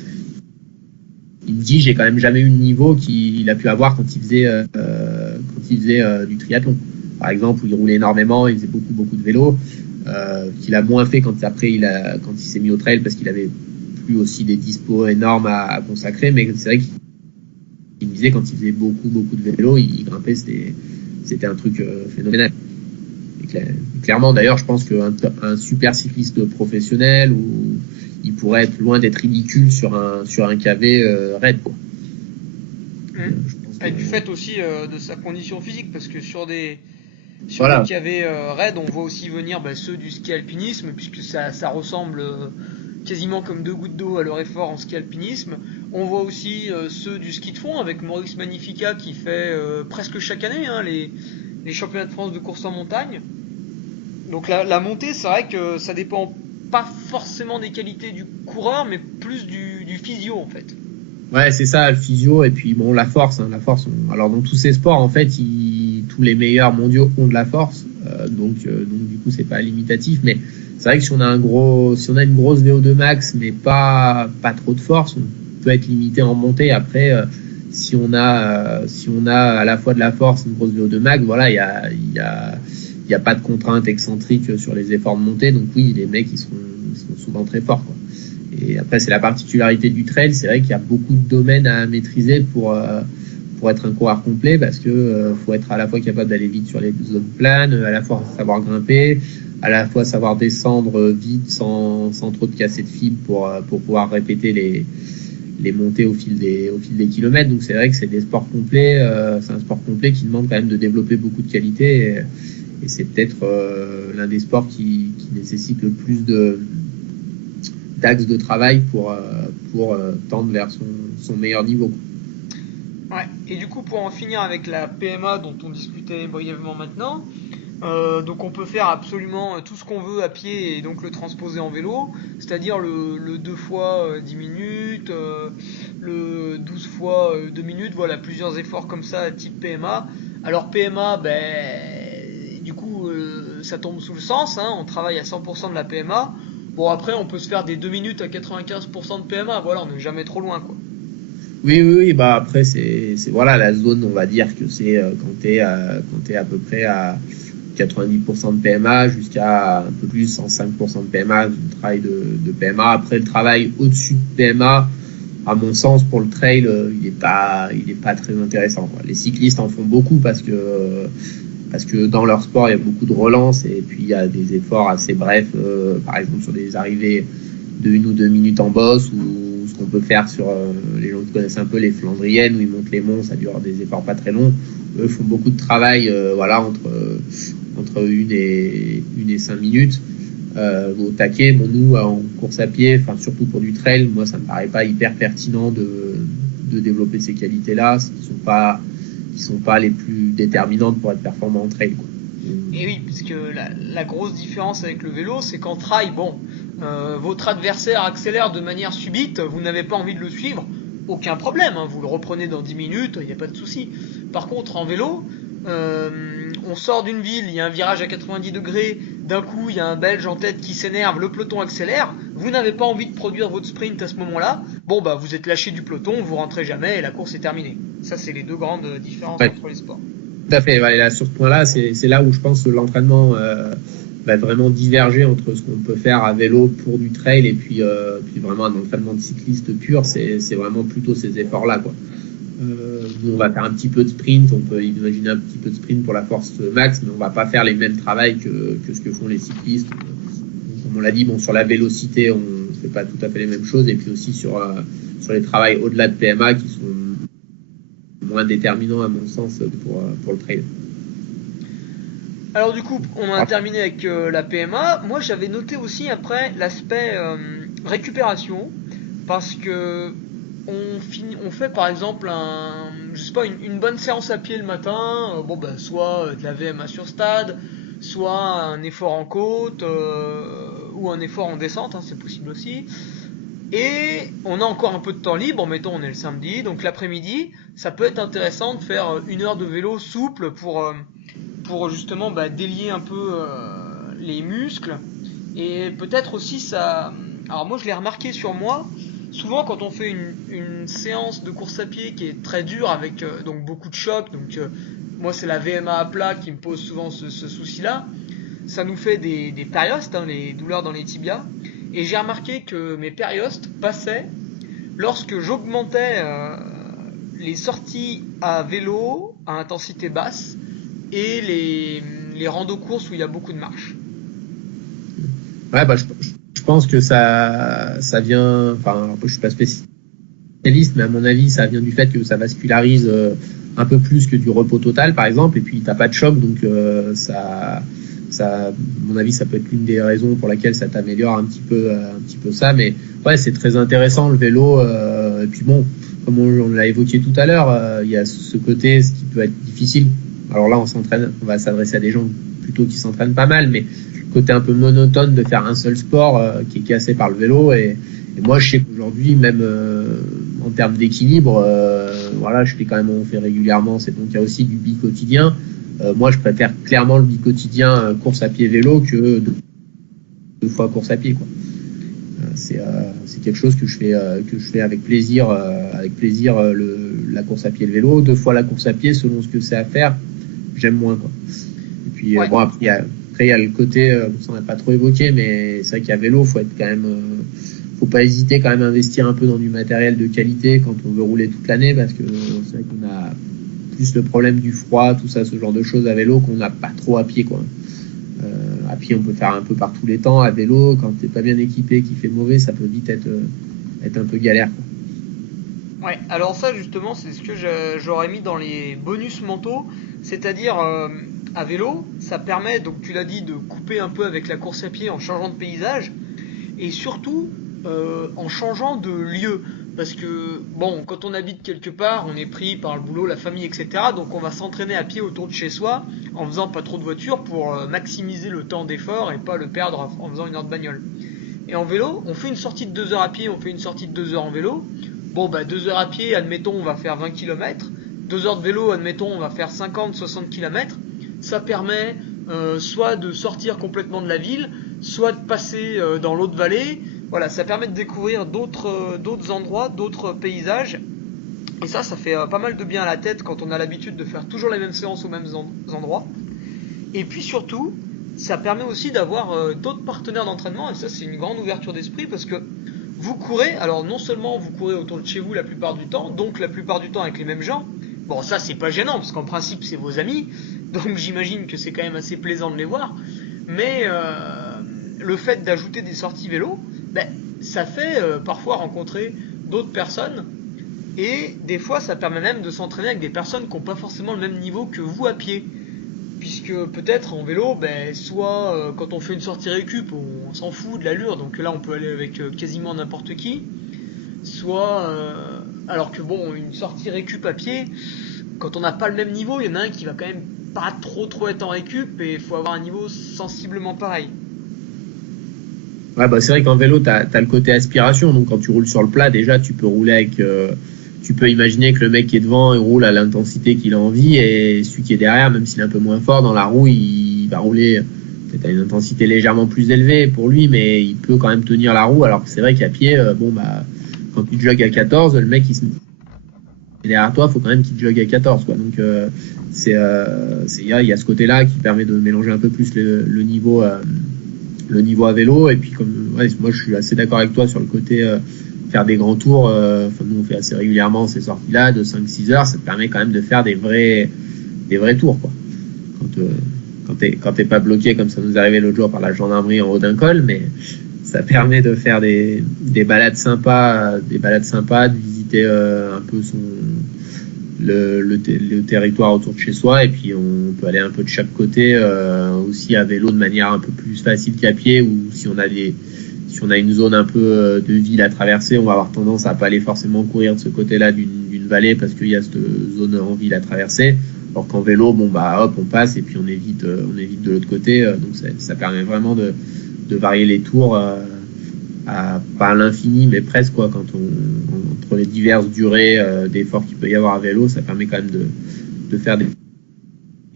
Il me dit, j'ai quand même jamais eu le niveau qu'il a pu avoir quand il faisait du triathlon. Par exemple, où il roulait énormément, il faisait beaucoup de vélo, qu'il a moins fait quand il s'est mis au trail parce qu'il avait plus aussi des dispos énormes à consacrer, mais c'est vrai qu'il me disait quand il faisait beaucoup de vélo, il grimpait, c'était un truc phénoménal. Clairement, d'ailleurs, je pense qu'un super cycliste professionnel, où il pourrait être loin d'être ridicule sur un KV raid, quoi. Et du fait aussi de sa condition physique, parce que sur des Voilà. KV raid, on voit aussi venir ceux du ski alpinisme, puisque ça ressemble quasiment comme deux gouttes d'eau à leur effort en ski alpinisme. On voit aussi ceux du ski de fond avec Maurice Magnifica qui fait presque chaque année les championnats de France de course en montagne. Donc la montée, c'est vrai que ça dépend pas forcément des qualités du coureur, mais plus du physio en fait. Ouais, c'est ça, le physio, et puis la force. Alors dans tous ces sports, en fait, tous les meilleurs mondiaux ont de la force, donc du coup c'est pas limitatif, mais c'est vrai que si on a une grosse VO2 max, mais pas trop de force, on peut être limité en montée. Après, si on a à la fois de la force et une grosse VO2 max, voilà, il y a pas de contrainte excentrique sur les efforts de montée, donc oui, les mecs ils sont souvent très forts, quoi. Et après, c'est la particularité du trail. C'est vrai qu'il y a beaucoup de domaines à maîtriser pour être un coureur complet, parce que faut être à la fois capable d'aller vite sur les zones planes, à la fois savoir grimper, à la fois savoir descendre vite sans trop de casser de fil pour pouvoir répéter les montées au fil des kilomètres. Donc c'est vrai que c'est des sports complets, c'est un sport complet qui demande quand même de développer beaucoup de qualité, et c'est peut-être l'un des sports qui nécessite le plus d'axes de travail pour tendre vers son meilleur niveau. Ouais. Et du coup, pour en finir avec la PMA dont on discutait brièvement maintenant, donc on peut faire absolument tout ce qu'on veut à pied et donc le transposer en vélo, c'est-à-dire le 2 fois 10 minutes, le 12 fois 2 minutes, voilà, plusieurs efforts comme ça type PMA. Alors PMA, du coup, ça tombe sous le sens, hein, on travaille à 100% de la PMA. Bon, après, on peut se faire des 2 minutes à 95% de PMA, voilà, on n'est jamais trop loin, quoi. Oui, bah après c'est voilà la zone, on va dire que c'est quand t'es à peu près à 90% de PMA jusqu'à un peu plus 105% de PMA, du travail de PMA. Après, le travail au-dessus de PMA, à mon sens, pour le trail, il est pas très intéressant, quoi. Les cyclistes en font beaucoup parce que dans leur sport, il y a beaucoup de relance, et puis il y a des efforts assez brefs, par exemple sur des arrivées de 1 ou 2 minutes en bosse, ou ce qu'on peut faire sur les gens qui connaissent un peu les Flandriennes, où ils montent les monts, ça dure des efforts pas très longs. Eux font beaucoup de travail, entre 1 et 5 minutes au taquet. Bon, nous en course à pied, enfin surtout pour du trail, moi ça me paraît pas hyper pertinent de développer ces qualités-là, qui sont pas les plus déterminantes pour être performant en trail, quoi. Et oui, puisque la grosse différence avec le vélo, c'est qu'en trail, bon, votre adversaire accélère de manière subite, vous n'avez pas envie de le suivre, aucun problème, hein, vous le reprenez dans 10 minutes, il n'y a pas de souci. Par contre, en vélo, on sort d'une ville, il y a un virage à 90 degrés, d'un coup il y a un Belge en tête qui s'énerve, le peloton accélère, vous n'avez pas envie de produire votre sprint à ce moment-là, bon bah vous êtes lâché du peloton, vous rentrez jamais et la course est terminée. Ça, c'est les deux grandes différences entre les sports. Tout à fait. Ouais, là, sur ce point-là, c'est là où je pense que l'entraînement va vraiment diverger entre ce qu'on peut faire à vélo pour du trail, et puis vraiment un entraînement de cycliste pur. C'est vraiment plutôt ces efforts-là, quoi. Nous, on va faire un petit peu de sprint, on peut imaginer un petit peu de sprint pour la force max, mais on va pas faire les mêmes travails que ce que font les cyclistes. Comme on l'a dit, bon, sur la vélocité, on fait pas tout à fait les mêmes choses, et puis aussi sur les travails au-delà de PMA qui sont moins déterminant à mon sens pour le trail. Alors du coup, on a terminé avec la PMA. Moi, j'avais noté aussi après l'aspect récupération, parce que on fait par exemple une bonne séance à pied le matin, soit de la VMA sur stade, soit un effort en côte, ou un effort en descente, hein, c'est possible aussi. Et on a encore un peu de temps libre, mettons on est le samedi, donc l'après-midi, ça peut être intéressant de faire 1 heure de vélo souple pour justement délier un peu les muscles. Et peut-être aussi ça... Alors moi je l'ai remarqué sur moi, souvent quand on fait une séance de course à pied qui est très dure avec donc beaucoup de chocs, donc moi c'est la VMA à plat qui me pose souvent ce souci-là, ça nous fait des périostes, hein, les douleurs dans les tibias. Et j'ai remarqué que mes périostes passaient lorsque j'augmentais les sorties à vélo à intensité basse et les randos courses où il y a beaucoup de marches. Ouais, je pense que ça vient, enfin, je suis pas spécialiste, mais à mon avis, ça vient du fait que ça vascularise un peu plus que du repos total, par exemple, et puis t'as pas de choc, donc ça, à mon avis, ça peut être l'une des raisons pour laquelle ça t'améliore un petit peu ça. Mais ouais, c'est très intéressant le vélo. Et puis bon, comme on l'a évoqué tout à l'heure, il y a ce côté, ce qui peut être difficile. Alors là, on va s'adresser à des gens plutôt qui s'entraînent pas mal, mais le côté un peu monotone de faire un seul sport qui est cassé par le vélo. Et moi, je sais qu'aujourd'hui, même en termes d'équilibre, voilà, je fais quand même, on fait régulièrement. C'est donc il y a aussi du bi-quotidien. Moi, je préfère clairement le bi-quotidien course à pied vélo que 2 fois course à pied, quoi. C'est quelque chose que je fais avec plaisir, la course à pied et le vélo. 2 fois la course à pied, selon ce que c'est à faire, j'aime moins, quoi. Et puis ouais. Après il y a le côté, ça on n'a pas trop évoqué, mais c'est vrai qu'il y a vélo, faut faut pas hésiter quand même à investir un peu dans du matériel de qualité quand on veut rouler toute l'année, parce que c'est vrai qu'on a plus le problème du froid, tout ça, ce genre de choses à vélo qu'on n'a pas trop à pied, quoi. À pied, on peut faire un peu par tous les temps. À vélo, quand t'es pas bien équipé, qu'il fait mauvais, ça peut vite être un peu galère, quoi. Ouais, alors ça justement, c'est ce que j'aurais mis dans les bonus mentaux, c'est-à-dire à vélo, ça permet, donc tu l'as dit, de couper un peu avec la course à pied en changeant de paysage, et surtout en changeant de lieu. Parce que, bon, quand on habite quelque part, on est pris par le boulot, la famille, etc. Donc on va s'entraîner à pied autour de chez soi, en faisant pas trop de voiture pour maximiser le temps d'effort et pas le perdre en faisant une heure de bagnole. Et en vélo, on fait une sortie de 2 heures à pied, on fait une sortie de 2 heures en vélo. Bon, bah 2 heures à pied, admettons, on va faire 20 km. 2 heures de vélo, admettons, on va faire 50-60 km. Ça permet soit de sortir complètement de la ville, soit de passer dans l'autre vallée. Voilà, ça permet de découvrir d'autres endroits, d'autres paysages. Et ça fait pas mal de bien à la tête quand on a l'habitude de faire toujours les mêmes séances aux mêmes endroits. Et puis surtout, ça permet aussi d'avoir d'autres partenaires d'entraînement, et ça c'est une grande ouverture d'esprit parce que vous courez, alors non seulement vous courez autour de chez vous la plupart du temps, donc la plupart du temps avec les mêmes gens. Bon, ça c'est pas gênant parce qu'en principe c'est vos amis, donc j'imagine que c'est quand même assez plaisant de les voir, mais le fait d'ajouter des sorties vélo, ben, ça fait parfois rencontrer d'autres personnes, et des fois ça permet même de s'entraîner avec des personnes qui n'ont pas forcément le même niveau que vous à pied. Puisque peut-être en vélo, ben, soit quand on fait une sortie récup, on s'en fout de l'allure, donc là on peut aller avec quasiment n'importe qui, soit alors que bon, une sortie récup à pied, quand on n'a pas le même niveau, il y en a un qui va quand même pas trop être en récup, et il faut avoir un niveau sensiblement pareil. Ouais, bah, c'est vrai qu'en vélo, t'as le côté aspiration. Donc, quand tu roules sur le plat, déjà, tu peux rouler avec, tu peux imaginer que le mec qui est devant, il roule à l'intensité qu'il a envie, et celui qui est derrière, même s'il est un peu moins fort dans la roue, il va rouler peut-être à une intensité légèrement plus élevée pour lui, mais il peut quand même tenir la roue. Alors que c'est vrai qu'à pied, bon, bah, quand tu jogues à 14, le mec, il se met derrière toi, faut quand même qu'il jogue à 14, quoi. Donc, il y a ce côté-là qui permet de mélanger un peu plus le niveau, le niveau à vélo. Et puis moi je suis assez d'accord avec toi sur le côté faire des grands tours, nous on fait assez régulièrement ces sorties là de 5-6 heures, ça te permet quand même de faire des vrais tours, quoi, quand t'es pas bloqué comme ça nous arrivait l'autre jour par la gendarmerie en haut d'un col, mais ça permet de faire des balades sympas, de visiter un peu le territoire autour de chez soi, et puis on peut aller un peu de chaque côté, aussi à vélo de manière un peu plus facile qu'à pied, ou si on a une zone un peu de ville à traverser, on va avoir tendance à pas aller forcément courir de ce côté-là d'une vallée parce qu'il y a cette zone en ville à traverser, alors qu'en vélo, bon bah hop, on passe et puis on évite de l'autre côté, donc ça permet vraiment de varier les tours, pas à l'infini, mais presque, quoi. Entre les diverses durées d'efforts qu'il peut y avoir à vélo, ça permet quand même de faire des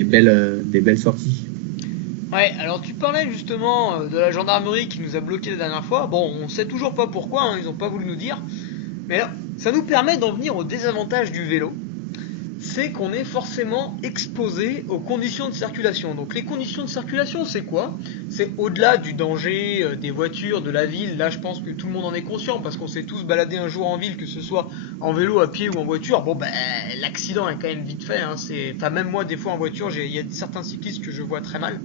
belles sorties. Ouais, alors tu parlais justement de la gendarmerie qui nous a bloqué la dernière fois. Bon, on sait toujours pas pourquoi, hein, ils ont pas voulu nous dire. Mais là, ça nous permet d'en venir au désavantage du vélo. C'est qu'on est forcément exposé aux conditions de circulation. Donc les conditions de circulation, c'est quoi? C'est au-delà du danger des voitures, de la ville. Là, je pense que tout le monde en est conscient parce qu'on s'est tous baladés un jour en ville, que ce soit en vélo, à pied ou en voiture. Bon, ben, l'accident est quand même vite fait, hein. Enfin, même moi, des fois en voiture, il y a certains cyclistes que je vois très mal.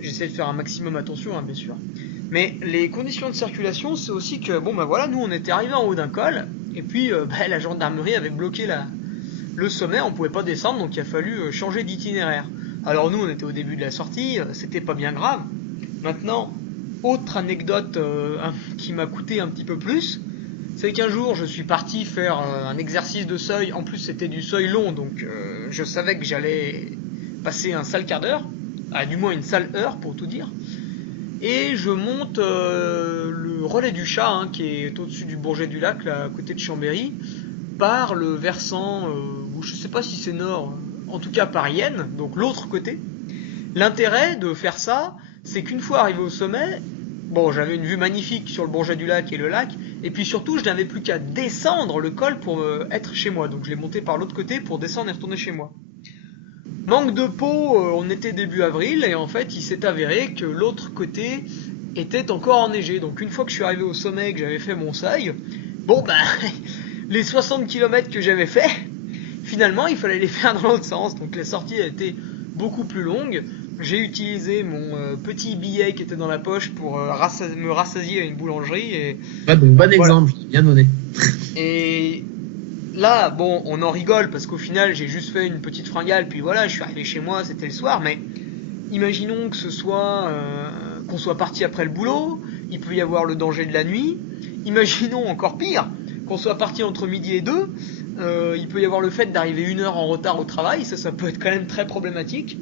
J'essaie de faire un maximum attention, hein, bien sûr. Mais les conditions de circulation, c'est aussi que, bon, ben voilà, nous, on était arrivés en haut d'un col, et puis la gendarmerie avait bloqué le sommet, on pouvait pas descendre, donc il a fallu changer d'itinéraire. Alors nous, on était au début de la sortie, c'était pas bien grave. Maintenant, autre anecdote qui m'a coûté un petit peu plus, c'est qu'un jour, je suis parti faire un exercice de seuil. En plus, c'était du seuil long, donc je savais que j'allais passer un sale quart d'heure, du moins une sale heure pour tout dire. Et je monte le relais du chat, hein, qui est au-dessus du Bourget du Lac, là, à côté de Chambéry, par le versant, je sais pas si c'est nord, en tout cas par Yenne, donc l'autre côté. L'intérêt de faire ça, c'est qu'une fois arrivé au sommet, bon, j'avais une vue magnifique sur le Bourget du Lac et le lac, et puis surtout, je n'avais plus qu'à descendre le col pour être chez moi. Donc je l'ai monté par l'autre côté pour descendre et retourner chez moi. Manque de peau, on était début avril, et en fait, il s'est avéré que l'autre côté était encore enneigé. Donc une fois que je suis arrivé au sommet et que j'avais fait mon seuil, bon ben les 60 km que j'avais fait, finalement il fallait les faire dans l'autre sens. Donc la sortie a été beaucoup plus longue. J'ai utilisé mon petit billet qui était dans la poche pour me rassasier à une boulangerie. Et donc bon exemple, bien donné. Et là, bon, on en rigole parce qu'au final, j'ai juste fait une petite fringale, puis voilà, je suis arrivé chez moi, c'était le soir, mais imaginons que qu'on soit parti après le boulot, il peut y avoir le danger de la nuit. Imaginons encore pire, qu'on soit parti entre midi et 2, il peut y avoir le fait d'arriver 1 heure en retard au travail, ça peut être quand même très problématique.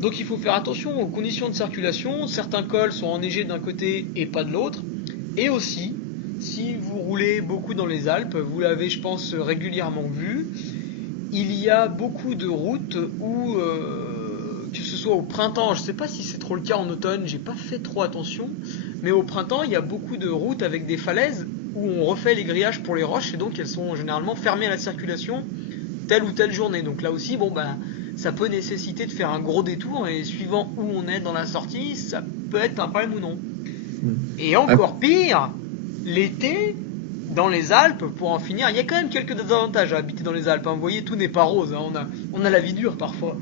Donc il faut faire attention aux conditions de circulation. Certains cols sont enneigés d'un côté et pas de l'autre. Et aussi, si vous roulez beaucoup dans les Alpes, vous l'avez je pense régulièrement vu, il y a beaucoup de routes où, que ce soit au printemps, je ne sais pas si c'est trop le cas en automne, j'ai pas fait trop attention, mais au printemps il y a beaucoup de routes avec des falaises où on refait les grillages pour les roches et donc elles sont généralement fermées à la circulation telle ou telle journée. Donc là aussi, bon ben, ça peut nécessiter de faire un gros détour et suivant où on est dans la sortie, ça peut être un problème ou non. Et encore pire, l'été, dans les Alpes, pour en finir, il y a quand même quelques désavantages à habiter dans les Alpes. Vous voyez, tout n'est pas rose, hein. On a la vie dure parfois.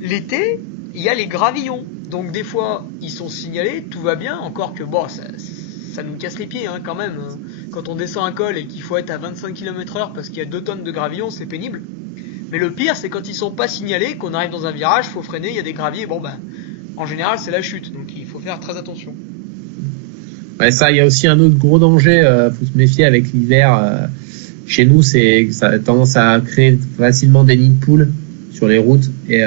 L'été, il y a les gravillons. Donc des fois, ils sont signalés, tout va bien, encore que bon, ça nous casse les pieds hein, quand même. Quand on descend un col et qu'il faut être à 25 km/h parce qu'il y a 2 tonnes de gravillons, c'est pénible. Mais le pire, c'est quand ils sont pas signalés, qu'on arrive dans un virage, faut freiner, il y a des graviers, bon ben, en général, c'est la chute, donc il faut faire très attention. Ouais, ça, il y a aussi un autre gros danger, faut se méfier avec l'hiver. Chez nous, ça a tendance à créer facilement des nids de poules sur les routes, et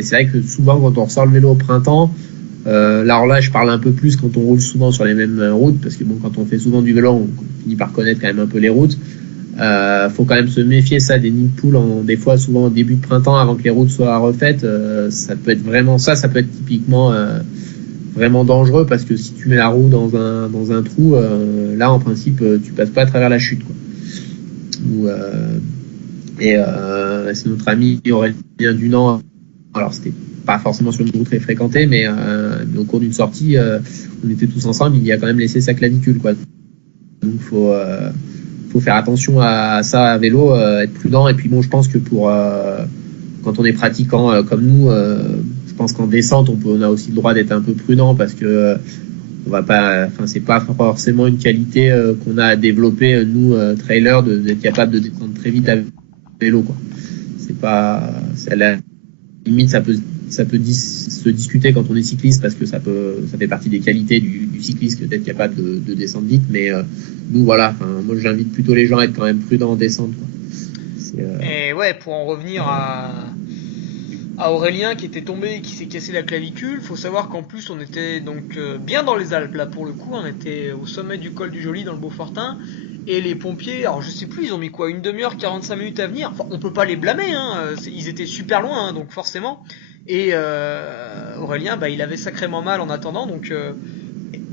c'est vrai que souvent, quand on ressort le vélo au printemps, alors là, je parle un peu plus quand on roule souvent sur les mêmes routes, parce que bon, quand on fait souvent du vélo, on finit par connaître quand même un peu les routes. Faut quand même se méfier ça des nids de poules des fois souvent au début de printemps avant que les routes soient refaites. Ça peut être vraiment ça peut être typiquement vraiment dangereux parce que si tu mets la roue dans un trou, là en principe tu passes pas à travers la chute quoi. C'est notre ami Aurélien Dunant. Alors c'était pas forcément sur une route très fréquentée, mais au cours d'une sortie, on était tous ensemble, il a quand même laissé sa clavicule quoi. Donc faut faire attention à ça à vélo, être prudent. Et puis bon, je pense que quand on est pratiquant comme nous, je pense qu'en descente on a aussi le droit d'être un peu prudent parce que on va pas, c'est pas forcément une qualité qu'on a à développer nous trailers d'être capable de descendre très vite à vélo quoi. C'est à la limite ça peut se discuter quand on est cycliste parce que ça fait partie des qualités du cycliste d'être capable de descendre vite, mais nous voilà, moi j'invite plutôt les gens à être quand même prudents en descente quoi. Et ouais, pour en revenir à Aurélien qui était tombé et qui s'est cassé la clavicule, faut savoir qu'en plus on était donc bien dans les Alpes là pour le coup, on était au sommet du col du Joly dans le Beaufortin. Et les pompiers, alors je sais plus, ils ont mis quoi, 1/2 heure, 45 minutes à venir. Enfin, on peut pas les blâmer, hein. Ils étaient super loin, hein, donc forcément. Et Aurélien, il avait sacrément mal en attendant. Donc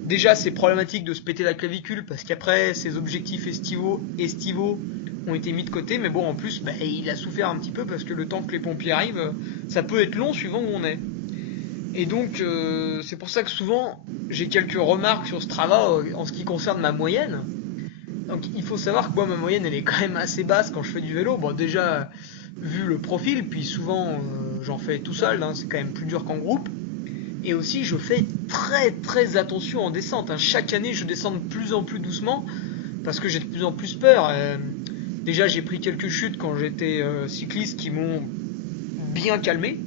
déjà, c'est problématique de se péter la clavicule parce qu'après, ses objectifs estivaux ont été mis de côté. Mais bon, en plus, il a souffert un petit peu parce que le temps que les pompiers arrivent, ça peut être long suivant où on est. Et donc, c'est pour ça que souvent, j'ai quelques remarques sur Strava en ce qui concerne ma moyenne. Donc il faut savoir que moi ma moyenne elle est quand même assez basse quand je fais du vélo. Bon déjà vu le profil, puis souvent j'en fais tout seul, hein, c'est quand même plus dur qu'en groupe. Et aussi je fais très très attention en descente. Hein. Chaque année je descends de plus en plus doucement parce que j'ai de plus en plus peur. Déjà j'ai pris quelques chutes quand j'étais cycliste qui m'ont bien calmé.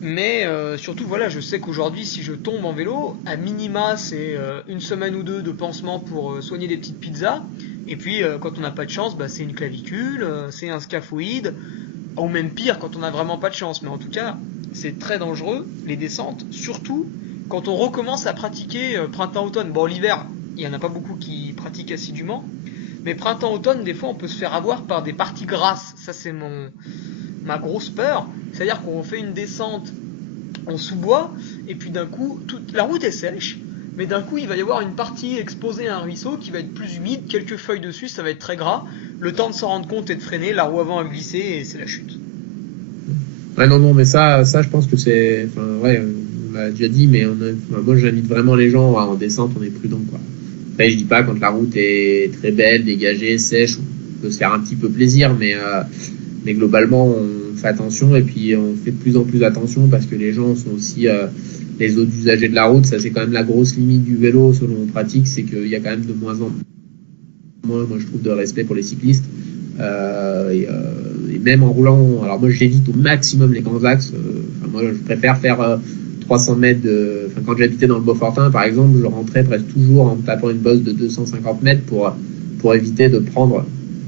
Mais surtout voilà, je sais qu'aujourd'hui si je tombe en vélo, à minima c'est 1 semaine ou 2 de pansement pour soigner des petites pizzas. Et puis quand on n'a pas de chance, c'est une clavicule, c'est un scaphoïde, ou même pire quand on n'a vraiment pas de chance. Mais en tout cas, c'est très dangereux les descentes, surtout quand on recommence à pratiquer printemps-automne. Bon l'hiver, il n'y en a pas beaucoup qui pratiquent assidûment, mais printemps-automne des fois on peut se faire avoir par des parties grasses. Ça c'est ma grosse peur, c'est-à-dire qu'on fait une descente en sous-bois et puis d'un coup toute la route est sèche, mais d'un coup il va y avoir une partie exposée à un ruisseau qui va être plus humide, quelques feuilles dessus, ça va être très gras, le temps de s'en rendre compte et de freiner, la roue avant a glissé et c'est la chute. Ouais non mais ça je pense que c'est on l'a déjà dit, mais moi j'invite vraiment les gens en descente, on est prudent, quoi. Après, je dis pas quand la route est très belle, dégagée, sèche, on peut se faire un petit peu plaisir, mais globalement on fait attention, et puis on fait de plus en plus attention parce que les gens sont aussi les autres usagers de la route. Ça, c'est quand même la grosse limite du vélo selon mon pratique, c'est qu'il y a quand même de moins en moins, moi je trouve, de respect pour les cyclistes. Et même en roulant, alors moi j'évite au maximum les grands axes. Moi je préfère faire 300 mètres quand j'habitais dans le Beaufortin par exemple, je rentrais presque toujours en me tapant une bosse de 250 mètres pour éviter de prendre,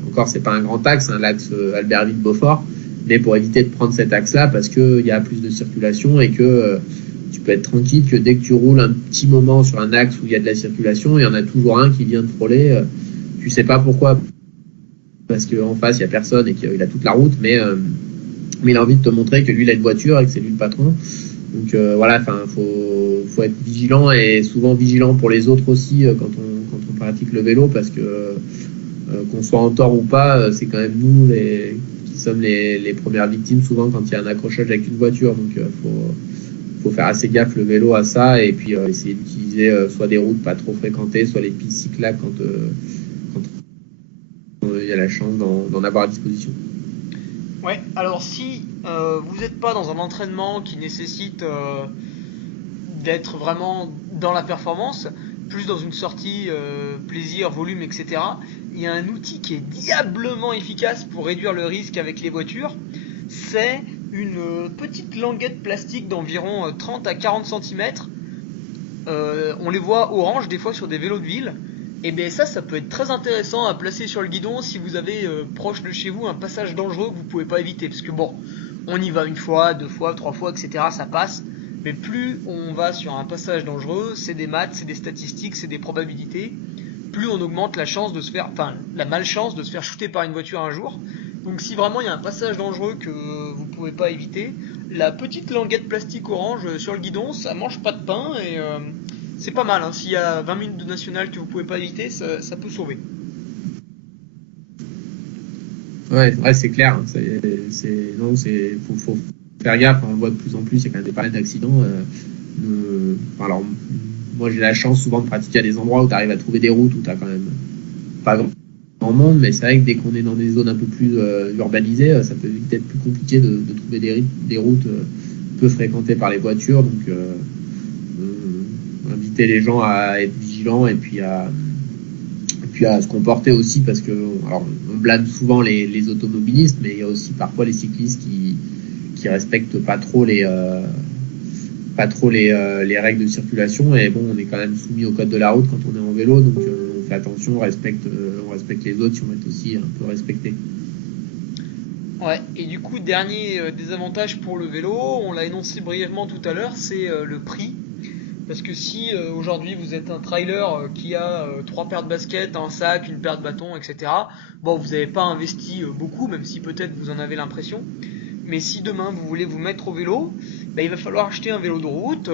encore c'est pas un grand axe, hein, l'axe Albertville-Beaufort, mais pour éviter de prendre cet axe là parce qu'il y a plus de circulation et que tu peux être tranquille que dès que tu roules un petit moment sur un axe où il y a de la circulation, il y en a toujours un qui vient te frôler, tu sais pas pourquoi, parce qu'en face il y a personne et qu'il a toute la route, mais il a envie de te montrer que lui il a une voiture et que c'est lui le patron. Donc voilà, faut être vigilant, et souvent vigilant pour les autres aussi quand on pratique le vélo, parce que qu'on soit en tort ou pas, c'est quand même nous qui sommes les premières victimes souvent quand il y a un accrochage avec une voiture. Donc faut faire assez gaffe le vélo à ça, et puis essayer d'utiliser soit des routes pas trop fréquentées, soit les pistes cyclables quand il y a la chance d'en avoir à disposition. Ouais, alors si vous n'êtes pas dans un entraînement qui nécessite d'être vraiment dans la performance, plus dans une sortie plaisir, volume, etc., il y a un outil qui est diablement efficace pour réduire le risque avec les voitures. C'est une petite languette plastique d'environ 30 à 40 cm. On les voit orange des fois sur des vélos de ville. Et bien ça peut être très intéressant à placer sur le guidon si vous avez proche de chez vous un passage dangereux que vous pouvez pas éviter. Parce que bon, on y va une fois, deux fois, trois fois, etc. Ça passe. Mais plus on va sur un passage dangereux, c'est des maths, c'est des statistiques, c'est des probabilités. Plus on augmente la malchance de se faire shooter par une voiture un jour. Donc si vraiment il y a un passage dangereux que vous pouvez pas éviter, la petite languette plastique orange sur le guidon, ça mange pas de pain, et c'est pas mal, hein. S'il y a 20 minutes de nationale que vous pouvez pas éviter, ça peut sauver. Ouais, c'est clair. Faut faire gaffe. On le voit de plus en plus. Il y a quand même des paris d'accidents. Alors, moi, j'ai la chance souvent de pratiquer à des endroits où tu arrives à trouver des routes où tu as quand même pas grand monde, mais c'est vrai que dès qu'on est dans des zones un peu plus urbanisées, ça peut vite être plus compliqué de trouver des routes peu fréquentées par les voitures. Donc, inviter les gens à être vigilants, et puis à se comporter aussi, parce que alors on blâme souvent les automobilistes, mais il y a aussi parfois les cyclistes qui respectent pas trop les règles de circulation. Et bon, on est quand même soumis au code de la route quand on est en vélo, donc on fait attention, on respecte les autres si on est aussi un peu respecté. Ouais, et du coup, dernier désavantage pour le vélo, on l'a énoncé brièvement tout à l'heure, c'est le prix. Parce que si aujourd'hui vous êtes un trailer qui a 3 paires de baskets, un sac, une paire de bâtons, etc., bon, vous n'avez pas investi beaucoup, même si peut-être vous en avez l'impression. Mais si demain vous voulez vous mettre au vélo, il va falloir acheter un vélo de route.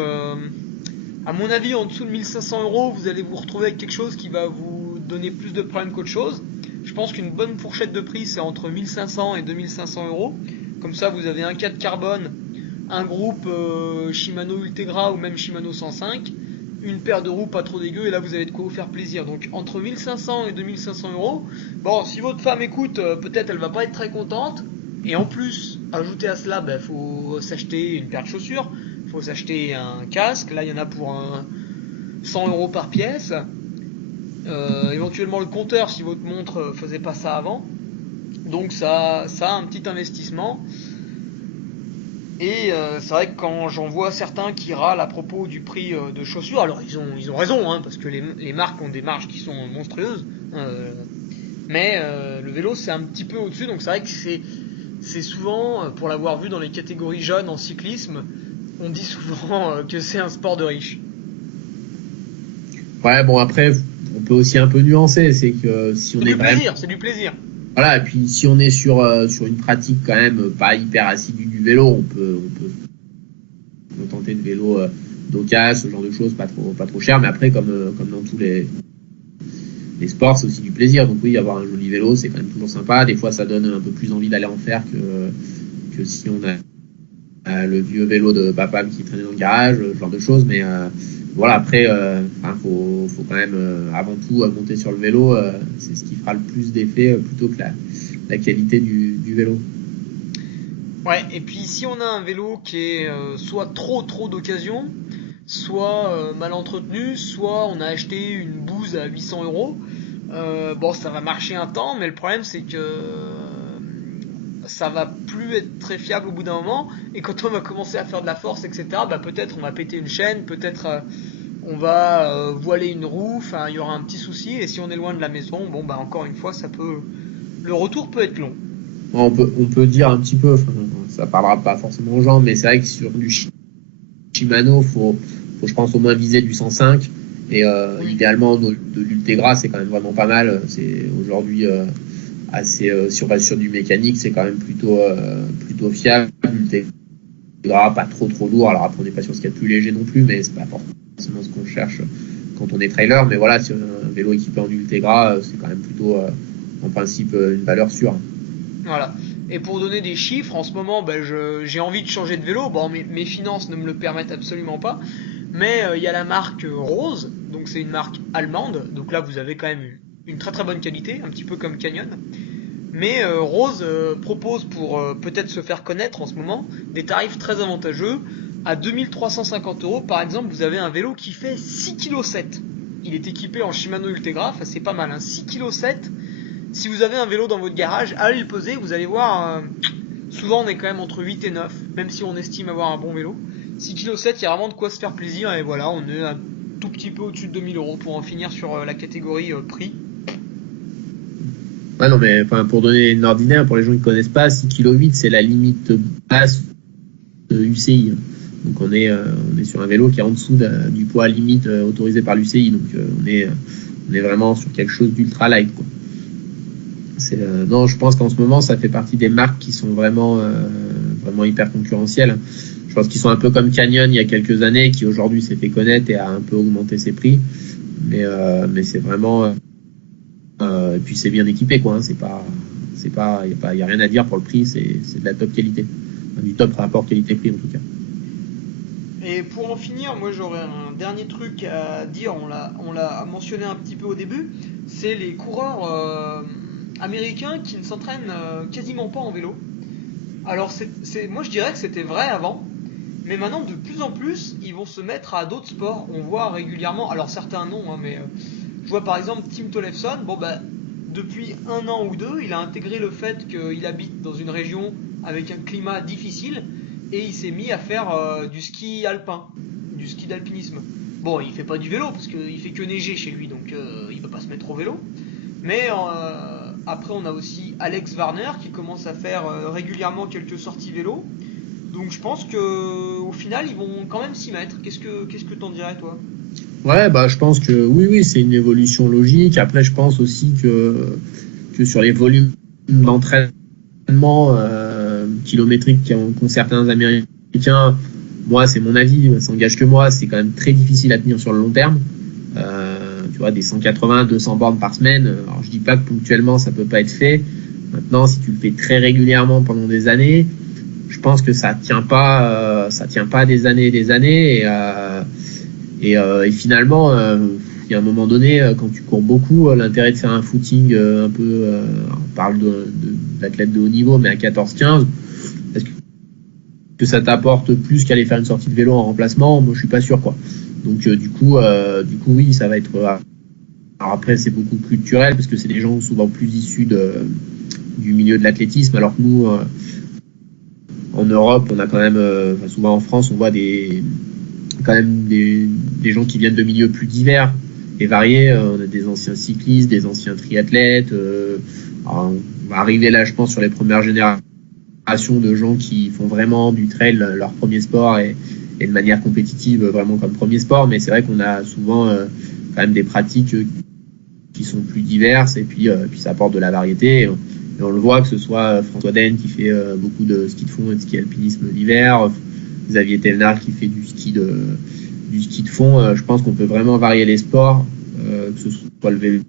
À mon avis, en dessous de 1500 €, vous allez vous retrouver avec quelque chose qui va vous donner plus de problèmes qu'autre chose. Je pense qu'une bonne fourchette de prix, c'est entre 1500 et 2500 €. Comme ça, vous avez un 4 carbone, un groupe Shimano Ultegra ou même Shimano 105, une paire de roues pas trop dégueu, et là vous avez de quoi vous faire plaisir. Donc entre 1500 et 2500 €. Bon, si votre femme écoute, peut-être elle va pas être très contente. Et en plus, ajouter à cela, faut s'acheter une paire de chaussures, faut s'acheter un casque. Là, il y en a pour 100 € par pièce. Éventuellement le compteur si votre montre faisait pas ça avant. Donc ça a un petit investissement. Et c'est vrai que quand j'en vois certains qui râlent à propos du prix de chaussures, alors ils ont raison, hein, parce que les marques ont des marges qui sont monstrueuses, mais le vélo c'est un petit peu au-dessus, donc c'est vrai que c'est souvent, pour l'avoir vu dans les catégories jeunes en cyclisme, on dit souvent que c'est un sport de riche. Ouais, bon, après, on peut aussi un peu nuancer, c'est que si on est plaisir, c'est du plaisir. Voilà, et puis si on est sur une pratique quand même pas hyper assidue du vélo, on peut tenter de vélo d'occasion, ce genre de choses, pas trop cher, mais après comme dans tous les sports, c'est aussi du plaisir. Donc oui, avoir un joli vélo, c'est quand même toujours sympa. Des fois, ça donne un peu plus envie d'aller en faire que si on a le vieux vélo de papa qui traînait dans le garage, ce genre de choses. Mais voilà, après, faut quand même avant tout monter sur le vélo. C'est ce qui fera le plus d'effet plutôt que la qualité du vélo. Ouais, et puis si on a un vélo qui est soit trop d'occasion, soit mal entretenu, soit on a acheté une bouse à 800 €, bon, ça va marcher un temps, mais le problème c'est que ça va plus être très fiable au bout d'un moment, et quand on va commencer à faire de la force, etc., bah peut-être on va péter une chaîne, peut-être on va voiler une roue, enfin il y aura un petit souci, et si on est loin de la maison, bon bah encore une fois, le retour peut être long. On peut dire un petit peu, ça parlera pas forcément aux gens, mais c'est vrai que sur du Shimano, faut je pense au moins viser du 105, et idéalement de l'Ultegra, c'est quand même vraiment pas mal. C'est aujourd'hui assez sur du mécanique, c'est quand même plutôt fiable. L'Ultegra, pas trop lourd. Alors après, on n'est pas sur ce qu'il y a de plus léger non plus, mais c'est pas forcément ce qu'on cherche quand on est trailer. Mais voilà, si on a un vélo équipé en Ultegra, c'est quand même plutôt en principe une valeur sûre. Voilà. Et pour donner des chiffres, en ce moment, ben, j'ai envie de changer de vélo. Bon, mes finances ne me le permettent absolument pas. Mais il y a la marque Rose, donc c'est une marque allemande. Donc là, vous avez quand même une très très bonne qualité, un petit peu comme Canyon. Mais Rose propose pour peut-être se faire connaître en ce moment des tarifs très avantageux. À 2350 € par exemple, vous avez un vélo qui fait 6,7 kg. Il est équipé en Shimano Ultegra, enfin, c'est pas mal, hein, 6,7 kg. Si vous avez un vélo dans votre garage, allez le poser, vous allez voir, souvent on est quand même entre 8 et 9, même si on estime avoir un bon vélo. 6,7 kg, il y a vraiment de quoi se faire plaisir, et voilà, on est un tout petit peu au-dessus de 2000 € pour en finir sur la catégorie prix. Ouais, non, mais pour donner une ordinaire, pour les gens qui ne connaissent pas, 6,8 kg, c'est la limite basse de UCI. Donc on est sur un vélo qui est en dessous du poids limite autorisé par l'UCI. Donc on est vraiment sur quelque chose d'ultra light, quoi. Non, je pense qu'en ce moment, ça fait partie des marques qui sont vraiment hyper concurrentielles. Je pense qu'ils sont un peu comme Canyon il y a quelques années, qui aujourd'hui s'est fait connaître et a un peu augmenté ses prix. Mais c'est vraiment et puis c'est bien équipé, quoi. Il y a rien à dire pour le prix. C'est de la top qualité, du top rapport qualité-prix en tout cas. Et pour en finir, moi j'aurais un dernier truc à dire, on l'a mentionné un petit peu au début, c'est les coureurs américains qui ne s'entraînent quasiment pas en vélo. Alors moi je dirais que c'était vrai avant, mais maintenant de plus en plus ils vont se mettre à d'autres sports. On voit régulièrement, alors certains non, hein, mais je vois par exemple Tim Tollefson, bon bah depuis 1 an ou 2, il a intégré le fait qu'il habite dans une région avec un climat difficile, et il s'est mis à faire du ski alpin, du ski d'alpinisme. Bon, il fait pas du vélo parce qu'il fait que neiger chez lui, donc il peut pas se mettre au vélo. Mais après, on a aussi Alex Warner qui commence à faire régulièrement quelques sorties vélo. Donc je pense que au final, ils vont quand même s'y mettre. Qu'est-ce que t'en dirais, toi? Ouais, bah je pense que oui, c'est une évolution logique. Après, je pense aussi que sur les volumes d'entraînement kilométriques qu'ont certains Américains, moi, c'est mon avis, ça engage que moi, c'est quand même très difficile à tenir sur le long terme. Tu vois, des 180, 200 bornes par semaine. Alors, je dis pas que ponctuellement, ça peut pas être fait. Maintenant, si tu le fais très régulièrement pendant des années, je pense que ça tient pas des années et des années. Et finalement, il y a un moment donné, quand tu cours beaucoup, l'intérêt de faire un footing un peu, on parle d'athlètes de haut niveau, mais à 14-15, est-ce que ça t'apporte plus qu'aller faire une sortie de vélo en remplacement? Moi, je suis pas sûr, quoi. Donc, du coup, oui, ça va être. Alors après, c'est beaucoup culturel parce que c'est des gens souvent plus issus du milieu de l'athlétisme, alors que nous, en Europe, on a quand même, souvent en France, on voit quand même des gens qui viennent de milieux plus divers et variés. On a des anciens cyclistes, des anciens triathlètes. Alors on va arriver là, je pense, sur les premières générations de gens qui font vraiment du trail leur premier sport et de manière compétitive, vraiment comme premier sport. Mais c'est vrai qu'on a souvent quand même des pratiques qui sont plus diverses, et puis ça apporte de la variété. Et on le voit, que ce soit François Den qui fait beaucoup de ski de fond et de ski alpinisme l'hiver, Xavier Thévenard qui fait du ski de fond. Je pense qu'on peut vraiment varier les sports, que ce soit le vélo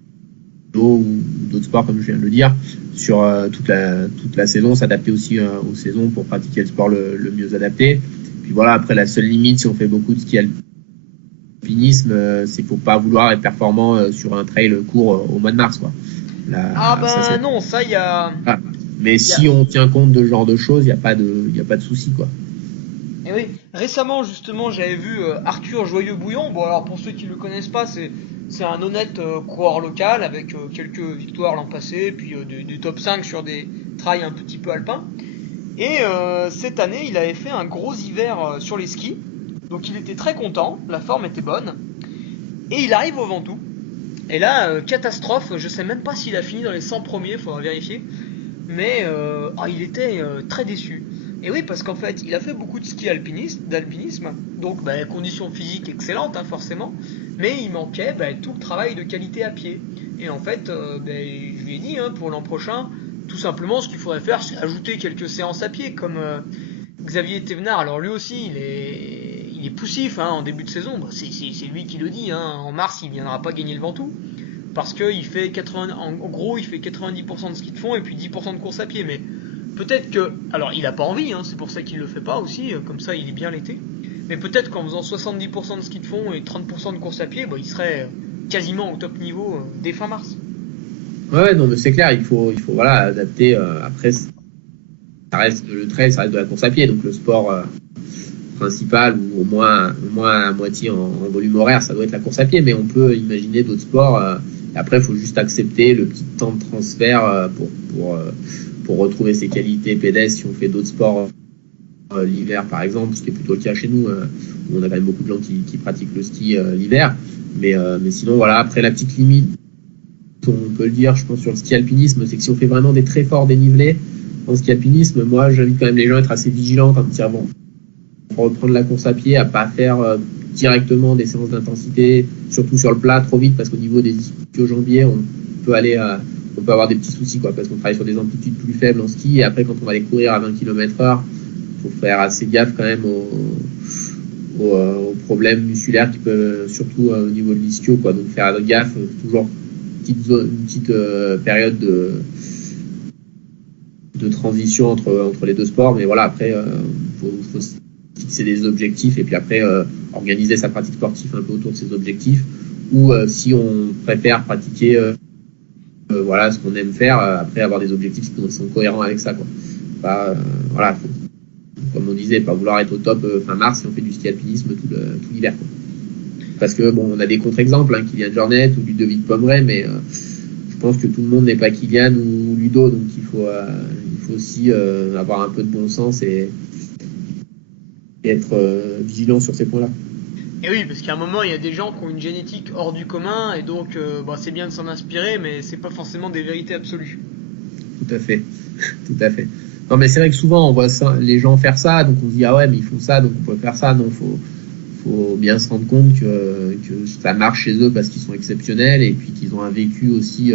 ou d'autres sports comme je viens de le dire, sur toute la saison, s'adapter aussi aux saisons pour pratiquer le sport le mieux adapté. Puis voilà, après la seule limite si on fait beaucoup de ski alpinisme, c'est qu'il faut pas vouloir être performant sur un trail court au mois de mars, quoi. Non, ça il y a. Ah. Mais si on tient compte de ce genre de choses, il y a pas de souci, quoi. Et oui, récemment justement j'avais vu Arthur Joyeux-Bouillon. Bon alors pour ceux qui ne le connaissent pas, c'est un honnête coureur local avec quelques victoires l'an passé, puis du top 5 sur des trails un petit peu alpins. Et cette année il avait fait un gros hiver sur les skis, donc il était très content, la forme était bonne, et il arrive au Ventoux. Et là, catastrophe, je sais même pas s'il a fini dans les 100 premiers, faudra vérifier, mais il était très déçu. Et oui, parce qu'en fait, il a fait beaucoup de ski d'alpinisme, donc conditions physiques excellentes, hein, forcément, mais il manquait tout le travail de qualité à pied. Et en fait, je lui ai dit, hein, pour l'an prochain, tout simplement, ce qu'il faudrait faire, c'est ajouter quelques séances à pied, comme Xavier Thévenard. Alors lui aussi, il est poussif, hein, en début de saison. C'est lui qui le dit, hein. En mars, il viendra pas gagner le Ventoux. Parce qu'il fait 80, en gros, il fait 90% de ski de fond et puis 10% de course à pied. Mais peut-être que, alors il a pas envie, hein, c'est pour ça qu'il le fait pas aussi, comme ça il est bien l'été. Mais peut-être qu'en faisant 70% de ski de fond et 30% de course à pied, il serait quasiment au top niveau dès fin mars. Ouais, non, mais c'est clair, il faut voilà, adapter. Après, ça reste le trail, ça reste de la course à pied, donc le sport principal, ou au moins à moitié en volume horaire, ça doit être la course à pied, mais on peut imaginer d'autres sports. Après, il faut juste accepter le petit temps de transfert pour retrouver ses qualités pédestres si on fait d'autres sports l'hiver, par exemple, ce qui est plutôt le cas chez nous, où on a quand même beaucoup de gens qui pratiquent le ski l'hiver. Mais sinon, voilà, après la petite limite, on peut le dire, je pense, sur le ski alpinisme, c'est que si on fait vraiment des très forts dénivelés en ski alpinisme, moi, j'invite quand même les gens à être assez vigilants quand ils disent, bon, pour reprendre la course à pied, à pas faire directement des séances d'intensité, surtout sur le plat, trop vite, parce qu'au niveau des ischio-jambiers, on peut avoir des petits soucis, quoi, parce qu'on travaille sur des amplitudes plus faibles en ski, et après, quand on va aller courir à 20 km/h, il faut faire assez gaffe quand même aux problèmes musculaires qui peuvent, surtout au niveau de l'ischio, quoi. Donc faire gaffe, toujours une petite période de transition entre les deux sports, mais voilà, après faut fixer des objectifs et puis après organiser sa pratique sportive un peu autour de ces objectifs, ou si on préfère pratiquer voilà ce qu'on aime faire, après avoir des objectifs qui sont cohérents avec ça, quoi. Pas, voilà, comme on disait, pas vouloir être au top fin mars si on fait du ski alpinisme tout l'hiver, quoi. Parce que bon, on a des contre-exemples, hein, Kylian Jornet ou Ludovic Pommeret, mais je pense que tout le monde n'est pas Kylian ou Ludo, donc il faut aussi avoir un peu de bon sens et être vigilant sur ces points-là. Et oui, parce qu'à un moment, il y a des gens qui ont une génétique hors du commun, et donc c'est bien de s'en inspirer, mais c'est pas forcément des vérités absolues. Tout à fait, tout à fait. Non, mais c'est vrai que souvent on voit ça, les gens faire ça, donc on se dit ah ouais, mais ils font ça, donc on peut faire ça. Non, faut bien se rendre compte que ça marche chez eux parce qu'ils sont exceptionnels et puis qu'ils ont un vécu aussi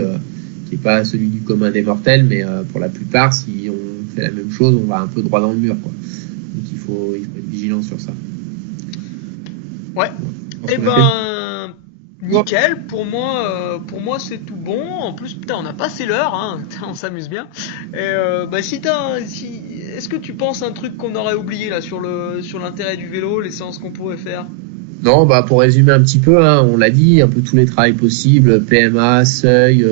qui est pas celui du commun des mortels, mais pour la plupart, si on fait la même chose, on va un peu droit dans le mur, quoi. Donc il faut être vigilant sur ça. Ouais. Eh ben, nickel. Pour moi, c'est tout bon. En plus, putain, on a passé l'heure, hein. On s'amuse bien. Et est-ce que tu penses un truc qu'on aurait oublié là sur l'intérêt du vélo, les séances qu'on pourrait faire? Non, pour résumer un petit peu, hein, on l'a dit, un peu tous les travails possibles, PMA, seuil,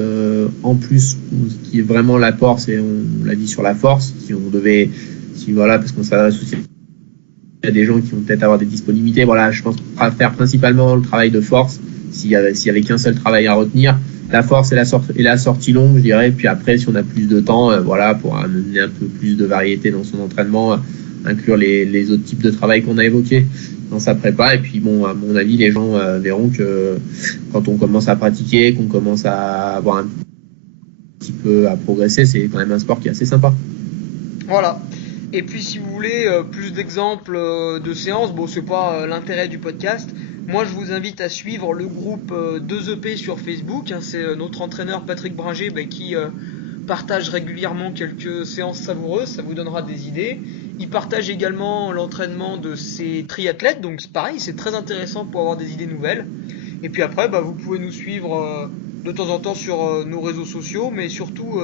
en plus, ce qui est vraiment l'apport, c'est, on l'a dit sur la force, parce qu'on s'adresse aussi à des gens qui vont peut-être avoir des disponibilités, voilà, je pense qu'on va faire principalement le travail de force, s'il y avait qu'un seul travail à retenir, la force et la sortie longue, je dirais, puis après, si on a plus de temps, pour amener un peu plus de variété dans son entraînement, inclure les autres types de travail qu'on a évoqués dans sa prépa. Et puis bon, à mon avis, les gens verront que quand on commence à pratiquer, qu'on commence à avoir un petit peu à progresser, c'est quand même un sport qui est assez sympa. Voilà. Et puis si vous voulez plus d'exemples de séances, bon c'est pas l'intérêt du podcast. Moi je vous invite à suivre le groupe 2EP sur Facebook, hein, c'est notre entraîneur Patrick Bringer qui partage régulièrement quelques séances savoureuses, ça vous donnera des idées. Il partage également l'entraînement de ses triathlètes, donc c'est pareil, c'est très intéressant pour avoir des idées nouvelles. Et puis après, vous pouvez nous suivre de temps en temps sur nos réseaux sociaux, mais surtout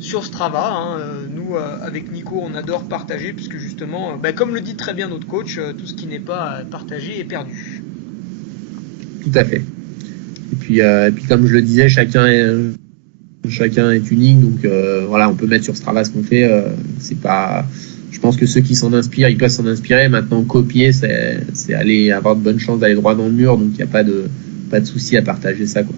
sur Strava. Hein. Nous, avec Nico, on adore partager, puisque justement, comme le dit très bien notre coach, tout ce qui n'est pas partagé est perdu. Tout à fait. Et puis comme je le disais, chacun est unique, donc voilà, on peut mettre sur Strava ce qu'on fait. C'est pas, je pense que ceux qui s'en inspirent, ils peuvent s'en inspirer. Maintenant, copier, c'est aller avoir de bonnes chances d'aller droit dans le mur, donc il n'y a pas de souci à partager ça, quoi.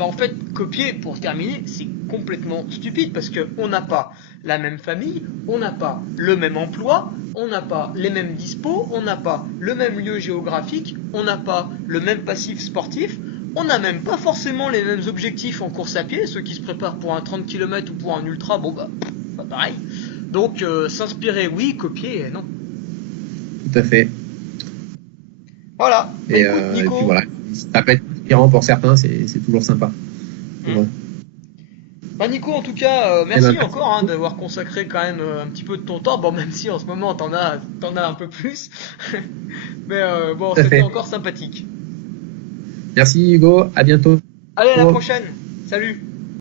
En fait, copier, pour terminer, c'est complètement stupide parce qu'on n'a pas la même famille, on n'a pas le même emploi, on n'a pas les mêmes dispos, on n'a pas le même lieu géographique, on n'a pas le même passif sportif, on n'a même pas forcément les mêmes objectifs en course à pied. Ceux qui se préparent pour un 30 km ou pour un ultra, pas pareil. Donc, s'inspirer, oui, copier, non. Tout à fait. Voilà. Et, écoute, Nico, et puis voilà, ça peut être inspirant pour certains, c'est toujours sympa. Ouais. Nico, en tout cas, merci encore d'avoir consacré quand même un petit peu de ton temps. Bon, même si en ce moment t'en as un peu plus, mais c'était encore sympathique. Merci Hugo, à bientôt. Allez, à la prochaine. Salut.